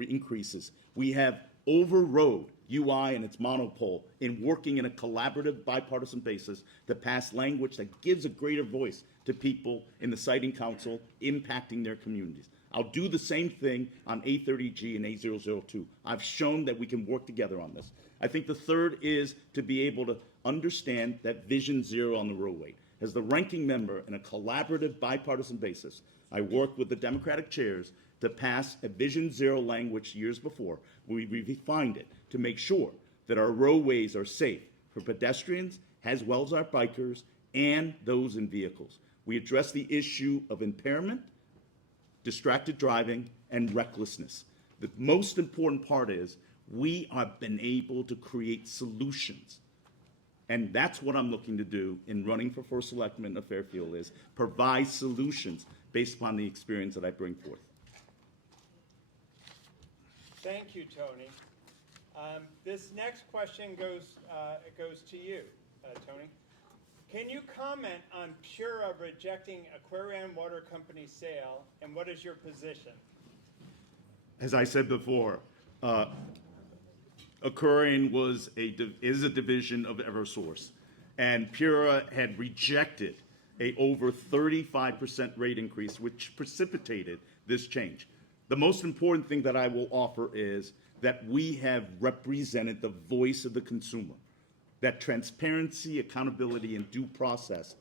increases. We have overrode UI and its monopole in working in a collaborative bipartisan basis to pass language that gives a greater voice to people in the siting council impacting their communities. I'll do the same thing on A30G and A002. I've shown that we can work together on this. I think the third is to be able to understand that Vision Zero on the roadway. As the ranking member in a collaborative bipartisan basis, I worked with the Democratic chairs to pass a Vision Zero language years before. We refined it to make sure that our roadways are safe for pedestrians as well as our bikers and those in vehicles. We address the issue of impairment, distracted driving, and recklessness. The most important part is we have been able to create solutions. And that's what I'm looking to do in running for First Selectman of Fairfield, is provide solutions based upon the experience that I bring forth. Thank you, Tony. This next question goes to you, Tony. Can you comment on Pura rejecting Aquarian Water Company sale, and what is your position? As I said before, Aquarian is a division of Eversource, and Pura had rejected a over 35% rate increase, which precipitated this change. The most important thing that I will offer is that we have represented the voice of the consumer, that transparency, accountability, and due process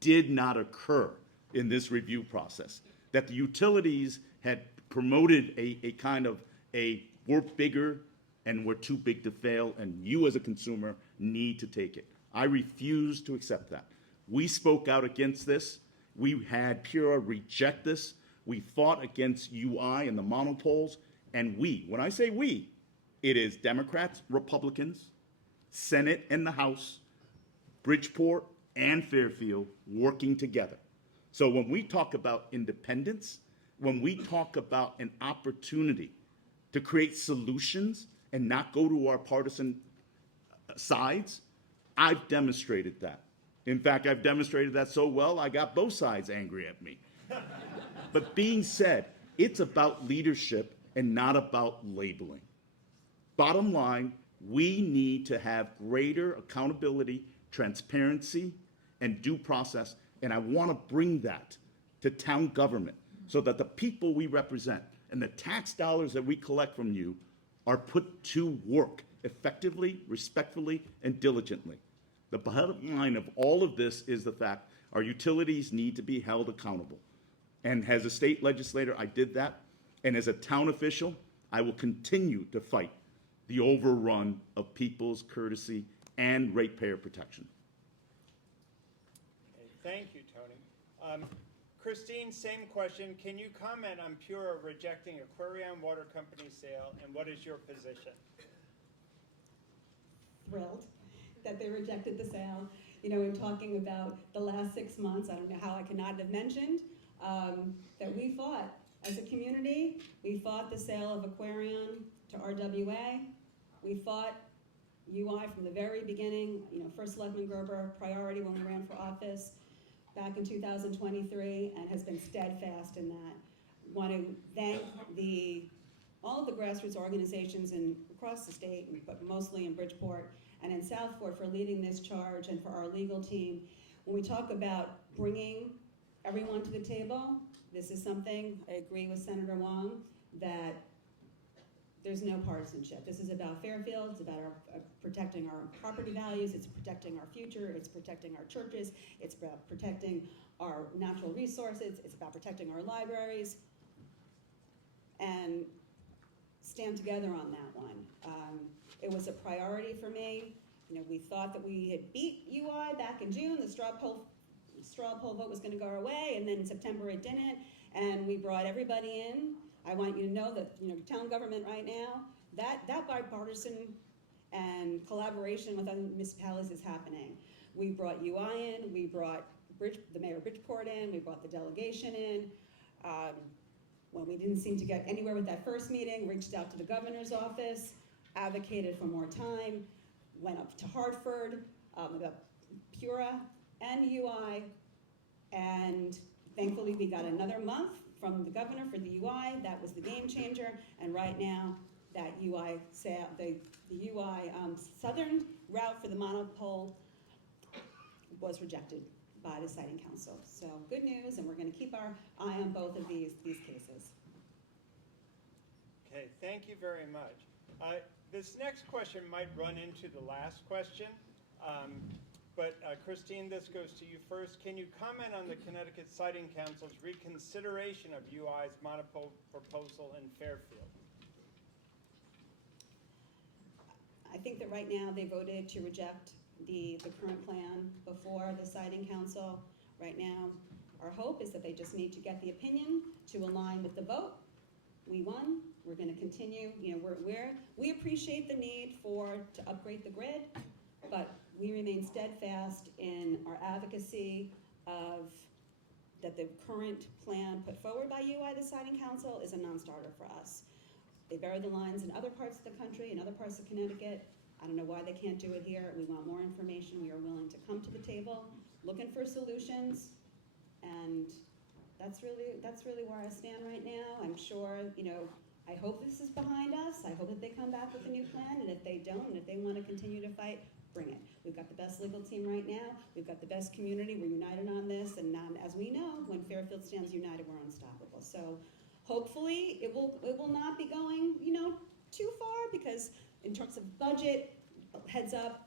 did not occur in this review process, that the utilities had promoted a kind of a we're bigger and we're too big to fail, and you as a consumer need to take it. I refuse to accept that. We spoke out against this. We had Pura reject this. We fought against UI and the monopoles, and when I say we, it is Democrats, Republicans, Senate and the House, Bridgeport and Fairfield working together. So when we talk about independence, when we talk about an opportunity to create solutions and not go to our partisan sides, I've demonstrated that. In fact, I've demonstrated that so well, I got both sides angry at me. But being said, it's about leadership and not about labeling. Bottom line, we need to have greater accountability, transparency, and due process, and I want to bring that to town government so that the people we represent and the tax dollars that we collect from you are put to work effectively, respectfully, and diligently. The bottom line of all of this is the fact our utilities need to be held accountable. And as a state legislator, I did that. And as a town official, I will continue to fight the overrun of people's courtesy and ratepayer protection. Okay, thank you, Tony. Christine, same question. Can you comment on Pura rejecting Aquarium Water Company sale, and what is your position? Thrilled that they rejected the sale. You know, in talking about the last 6 months, I don't know how I could not have mentioned that we fought as a community. We fought the sale of Aquarium to RWA. We fought UI from the very beginning. You know, First Selectman Gerber, priority when we ran for office back in 2023, and has been steadfast in that. Want to thank all of the grassroots organizations across the state, but mostly in Bridgeport and in Southport, for leading this charge, and for our legal team. When we talk about bringing everyone to the table, this is something, I agree with Senator Hwang, that there's no partisanship. This is about Fairfield, it's about protecting our property values, it's protecting our future, it's protecting our churches, it's about protecting our natural resources, it's about protecting our libraries, and stand together on that one. It was a priority for me. You know, we thought that we had beat UI back in June. The straw poll vote was going to go our way, and then in September it didn't. And we brought everybody in. I want you to know that, you know, town government right now, that bipartisan and collaboration with other municipalities is happening. We brought UI in. We brought the mayor of Bridgeport in. We brought the delegation in. When we didn't seem to get anywhere with that first meeting, reached out to the governor's office, advocated for more time, went up to Hartford, about Pura and UI, and thankfully we got another month from the governor for the UI. That was the game changer, and right now that UI sale, the UI southern route for the monopole was rejected by the siting council. So good news, and we're going to keep our eye on both of these cases. Okay, thank you very much. This next question might run into the last question, but Christine, this goes to you first. Can you comment on the Connecticut Siting Council's reconsideration of UI's monopole proposal in Fairfield? I think that right now they voted to reject the current plan before the siting council. Right now, our hope is that they just need to get the opinion to align with the vote. We won. We're going to continue. You know, we appreciate the need to upgrade the grid, but we remain steadfast in our advocacy of that the current plan put forward by UI, the siting council, is a non-starter for us. They bury the lines in other parts of the country, in other parts of Connecticut. I don't know why they can't do it here. We want more information. We are willing to come to the table, looking for solutions, and that's really where I stand right now. I'm sure, you know, I hope this is behind us. I hope that they come back with a new plan, and if they don't, and if they want to continue to fight, bring it. We've got the best legal team right now. We've got the best community. We're united on this, and as we know, when Fairfield stands united, we're unstoppable. So Hopefully, it will not be going, too far, because in terms of budget, heads up,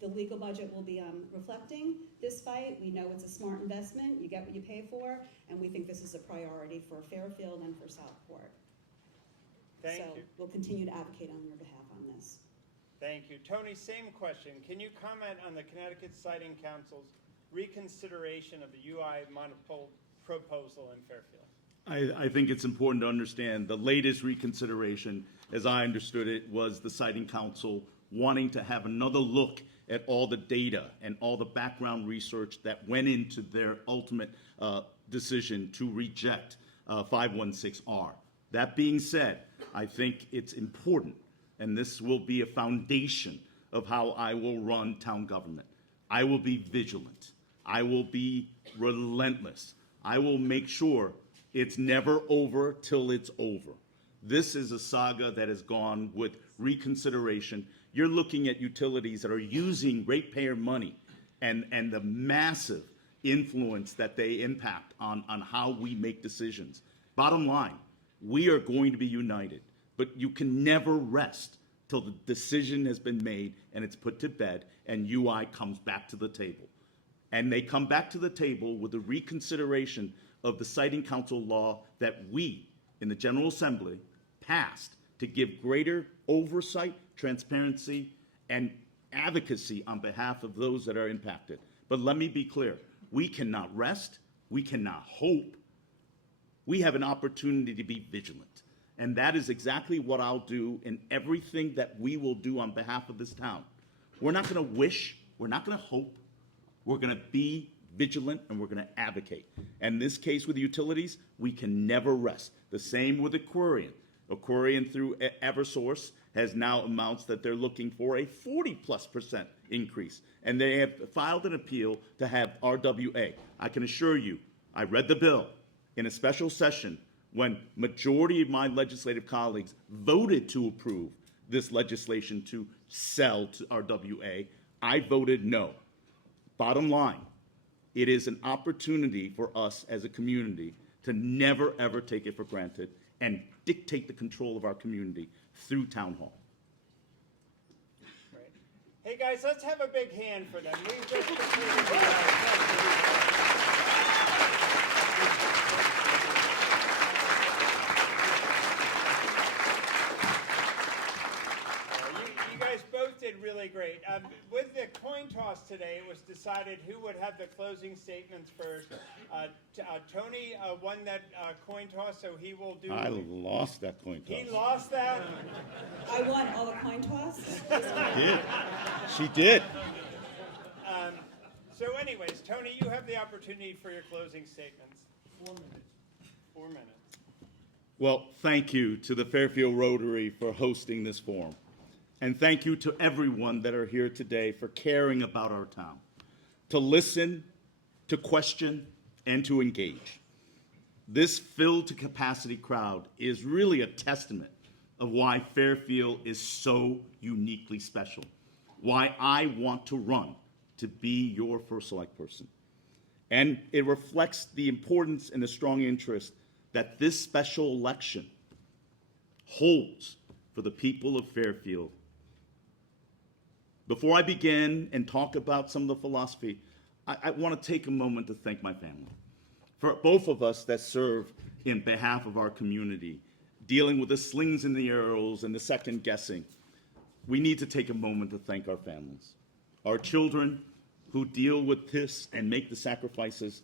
the legal budget will be reflecting this fight. We know it's a smart investment. You get what you pay for, and we think this is a priority for Fairfield and for Southport. Thank So you. we'll continue to advocate on your behalf on this. Thank you. Tony, same question. Can you comment on the Connecticut Siting Council's reconsideration of the UI monopole proposal in Fairfield? I think it's important to understand the latest reconsideration, as I understood it, was the Siting Council wanting to have another look at all the data and all the background research that went into their ultimate decision to reject 516R. That being said, I think it's important, and this will be a foundation of how I will run town government. I will be vigilant. I will be relentless. I will make sure it's never over till it's over. This is a saga that has gone with reconsideration. You're looking at utilities that are using ratepayer money and the massive influence that they impact on how we make decisions. Bottom line, we are going to be united, but you can never rest till the decision has been made and it's put to bed and UI comes back to the table. And they come back to the table with a reconsideration of the Siting Council law that we, in the General Assembly, passed to give greater oversight, transparency, and advocacy on behalf of those that are impacted. But let me be clear, we cannot rest, we cannot hope. We have an opportunity to be vigilant. And that is exactly what I'll do in everything that we will do on behalf of this town. We're not gonna wish, we're not gonna hope, we're gonna be vigilant and we're gonna advocate. And this case with utilities, we can never rest. The same with Aquarian. Aquarian through Eversource has now announced that they're looking for a 40+% increase. And they have filed an appeal to have RWA. I can assure you, I read the bill in a special session when majority of my legislative colleagues voted to approve this legislation to sell to RWA. I voted no. Bottom line, it is an opportunity for us as a community to never ever take it for granted and dictate the control of our community through town hall. Right. Hey guys, let's have a big hand for them. We just completed you guys both did really great. With the coin toss today, it was decided who would have the closing statements first. Tony won that coin toss, so he will do. I lost that coin toss. He lost that. I won all the coin toss. She did. She did. So anyways, Tony, you have the opportunity for your closing statements. 4 minutes. 4 minutes. Well, thank you to the Fairfield Rotary for hosting this forum. And thank you to everyone that are here today for caring about our town, to listen, to question, and to engage. This filled to capacity crowd is really a testament of why Fairfield is so uniquely special, why I want to run to be your first select person. And it reflects the importance and the strong interest that this special election holds for the people of Fairfield. Before I begin and talk about some of the philosophy, I want to take a moment to thank my family. For both of us that serve in behalf of our community, dealing with the slings and the arrows and the second guessing, we need to take a moment to thank our families. Our children who deal with this and make the sacrifices,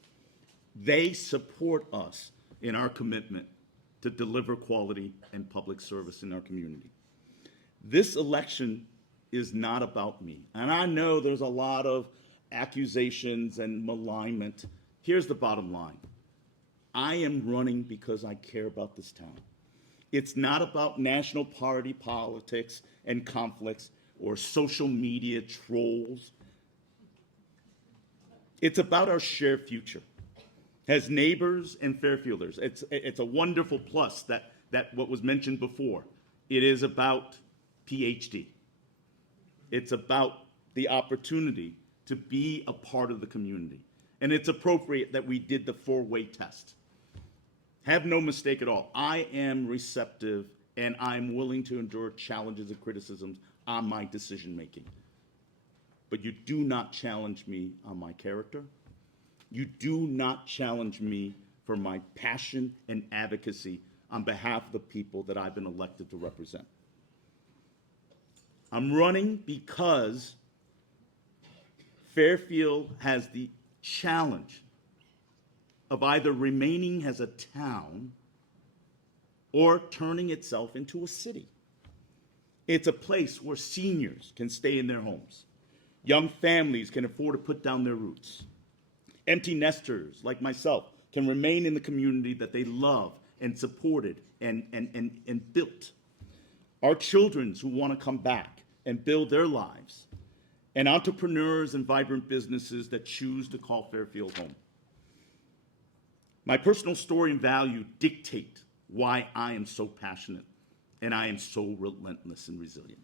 they support us in our commitment to deliver quality and public service in our community. This election is not about me. And I know there's a lot of accusations and malignment. Here's the bottom line. I am running because I care about this town. It's not about national party politics and conflicts or social media trolls. It's about our shared future. As neighbors and Fairfielders, it's a wonderful plus that what was mentioned before. It is about PhD. It's about the opportunity to be a part of the community. And it's appropriate that we did the 4-way test. Have no mistake at all. I am receptive and I'm willing to endure challenges and criticisms on my decision making. But you do not challenge me on my character. You do not challenge me for my passion and advocacy on behalf of the people that I've been elected to represent. I'm running because Fairfield has the challenge of either remaining as a town or turning itself into a city. It's a place where seniors can stay in their homes. Young families can afford to put down their roots. Empty nesters like myself can remain in the community that they love and supported and built. Our children who want to come back and build their lives, and entrepreneurs and vibrant businesses that choose to call Fairfield home. My personal story and value dictate why I am so passionate and I am so relentless and resilient.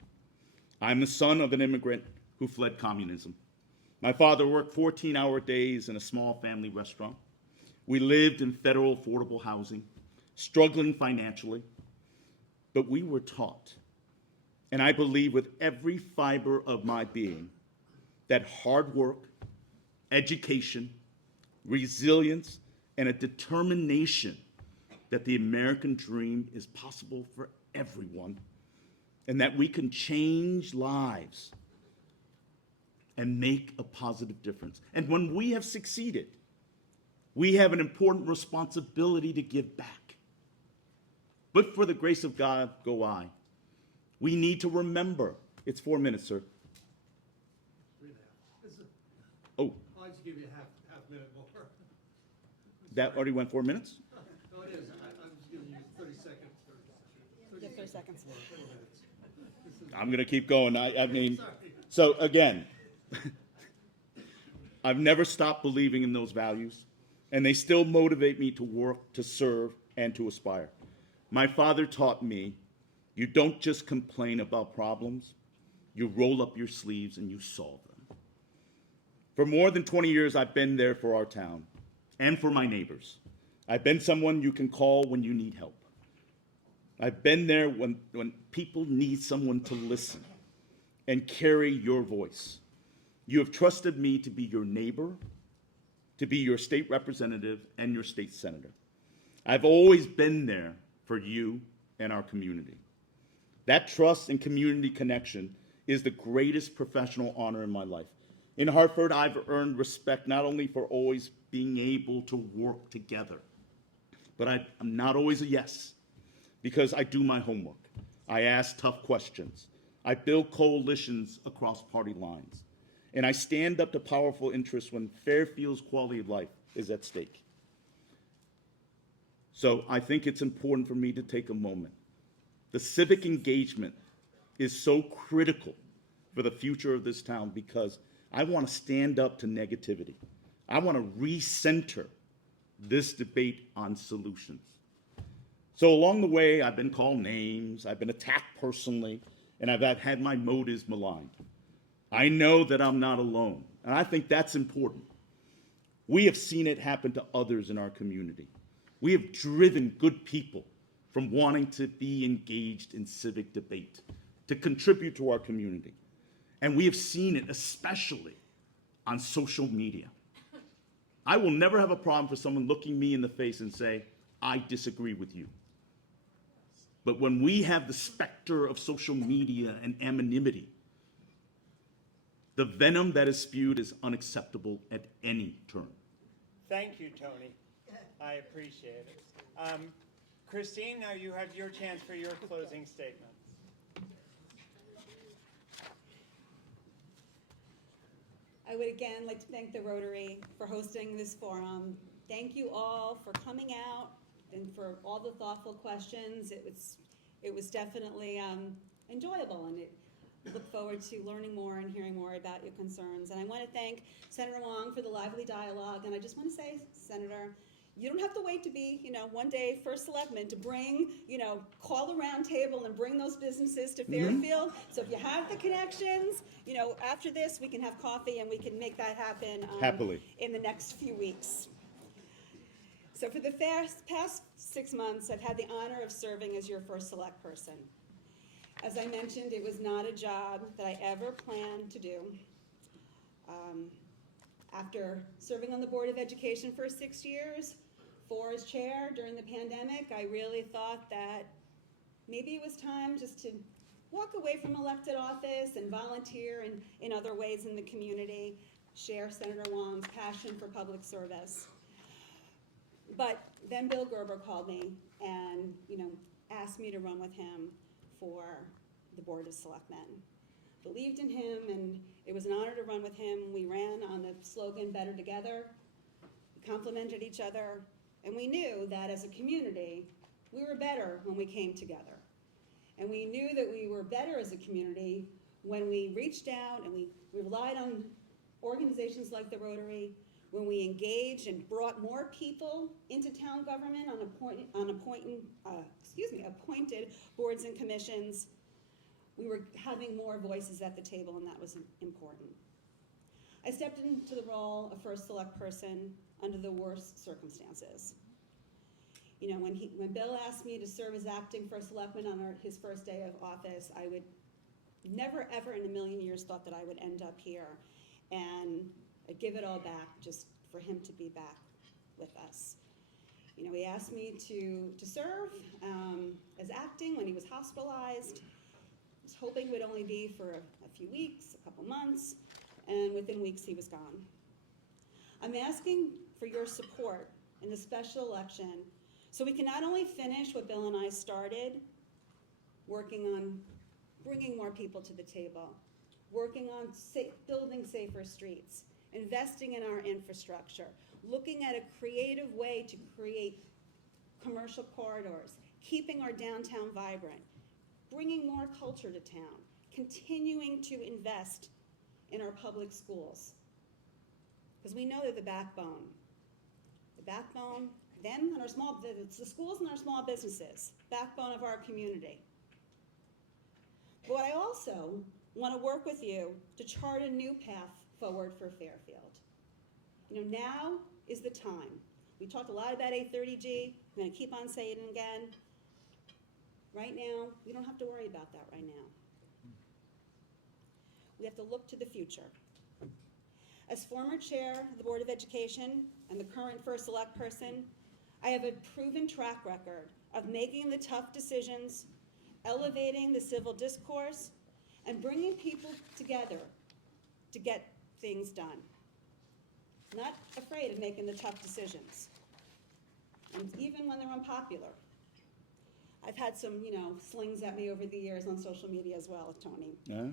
I'm the son of an immigrant who fled communism. My father worked 14-hour days in a small family restaurant. We lived in federal affordable housing, struggling financially, but we were taught, and I believe with every fiber of my being, that hard work, education, resilience, and a determination that the American dream is possible for everyone, and that we can change lives and make a positive difference. And when we have succeeded, we have an important responsibility to give back. But for the grace of God go I. We need to remember. It's 4 minutes, sir. 3.5. Oh, I'll just give you half minute more. that already went 4 minutes? No, it is. I'm just giving you 30 seconds. 30 seconds. 4 minutes. I'm going to keep going. I mean, Sorry. so again, I've never stopped believing in those values, and they still motivate me to work, to serve, and to aspire. My father taught me, you don't just complain about problems, you roll up your sleeves and you solve them. For more than 20 years, I've been there for our town and for my neighbors. I've been someone you can call when you need help. I've been there when people need someone to listen and carry your voice. You have trusted me to be your neighbor, to be your state representative, and your state senator. I've always been there for you and our community. That trust and community connection is the greatest professional honor in my life. In Hartford, I've earned respect not only for always being able to work together, but I'm not always a yes, because I do my homework. I ask tough questions. I build coalitions across party lines. And I stand up to powerful interests when Fairfield's quality of life is at stake. So I think it's important for me to take a moment. The civic engagement is so critical for the future of this town because I want to stand up to negativity. I want to recenter this debate on solutions. So along the way, I've been called names, I've been attacked personally, and I've had my motives maligned. I know that I'm not alone, and I think that's important. We have seen it happen to others in our community. We have driven good people from wanting to be engaged in civic debate, to contribute to our community. And we have seen it especially on social media. I will never have a problem for someone looking me in the face and say, I disagree with you. But when we have the specter of social media and anonymity, the venom that is spewed is unacceptable at any turn. Thank you, Tony. I appreciate it. Christine, now you have your chance for your closing statement. I would again like to thank the Rotary for hosting this forum. Thank you all for coming out and for all the thoughtful questions. It was definitely enjoyable, and look forward to learning more and hearing more about your concerns. And I want to thank Senator Hwang for the lively dialogue. And I just want to say, Senator, you don't have to wait to be, one day First Selectman to bring, call the round table and bring those businesses to Fairfield. So if you have the connections, after this we can have coffee and we can make that happen Happily. in the next few weeks. So for the past 6 months, I've had the honor of serving as your first select person. As I mentioned, it was not a job that I ever planned to do. After serving on the Board of Education for 6 years, 4 as chair during the pandemic, I really thought that maybe it was time just to walk away from elected office and volunteer in other ways in the community, share Senator Hwang's passion for public service. But then Bill Gerber called me and, asked me to run with him for the Board of Selectmen. Believed in him, and it was an honor to run with him. We ran on the slogan, Better Together. We complemented each other, and we knew that as a community, we were better when we came together. And we knew that we were better as a community when we reached out and we relied on organizations like the Rotary, when we engaged and brought more people into town government on appointed boards and commissions. We were having more voices at the table, and that was important. I stepped into the role of first select person under the worst circumstances. When Bill asked me to serve as acting first selectman on his first day of office, I would never, ever in a million years thought that I would end up here. And I'd give it all back just for him to be back with us. He asked me to serve as acting when he was hospitalized. I was hoping it would only be for a few weeks, a couple months, and within weeks he was gone. I'm asking for your support in the special election so we can not only finish what Bill and I started, working on bringing more people to the table, working on building safer streets, investing in our infrastructure, looking at a creative way to create commercial corridors, keeping our downtown vibrant, bringing more culture to town, continuing to invest in our public schools. Because we know they're the backbone. The backbone, them and it's the schools and our small businesses, backbone of our community. But I also want to work with you to chart a new path forward for Fairfield. Now is the time. We talked a lot about 830G. I'm going to keep on saying it again. Right now, we don't have to worry about that right now. We have to look to the future. As former chair of the Board of Education and the current first select person, I have a proven track record of making the tough decisions, elevating the civil discourse, and bringing people together to get things done. Not afraid of making the tough decisions, and even when they're unpopular. I've had some, slings at me over the years on social media as well, Tony. Yeah.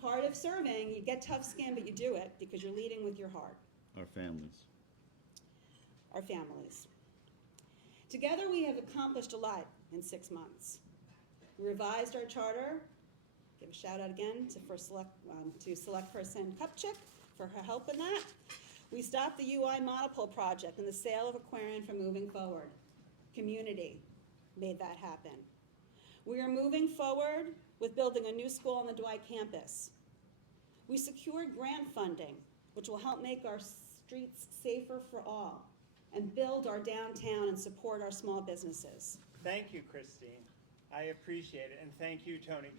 Part of serving, you get tough skin, but you do it because you're leading with your heart. Our families. Our families. Together, we have accomplished a lot in 6 months. We revised our charter. Give a shout out again to Select Person Kupchik for her help in that. We stopped the UI monopole project and the sale of Aquarian from moving forward. Community made that happen. We are moving forward with building a new school on the Dwight campus. We secured grant funding, which will help make our streets safer for all and build our downtown and support our small businesses. Thank you, Christine. I appreciate it, and thank you, Tony.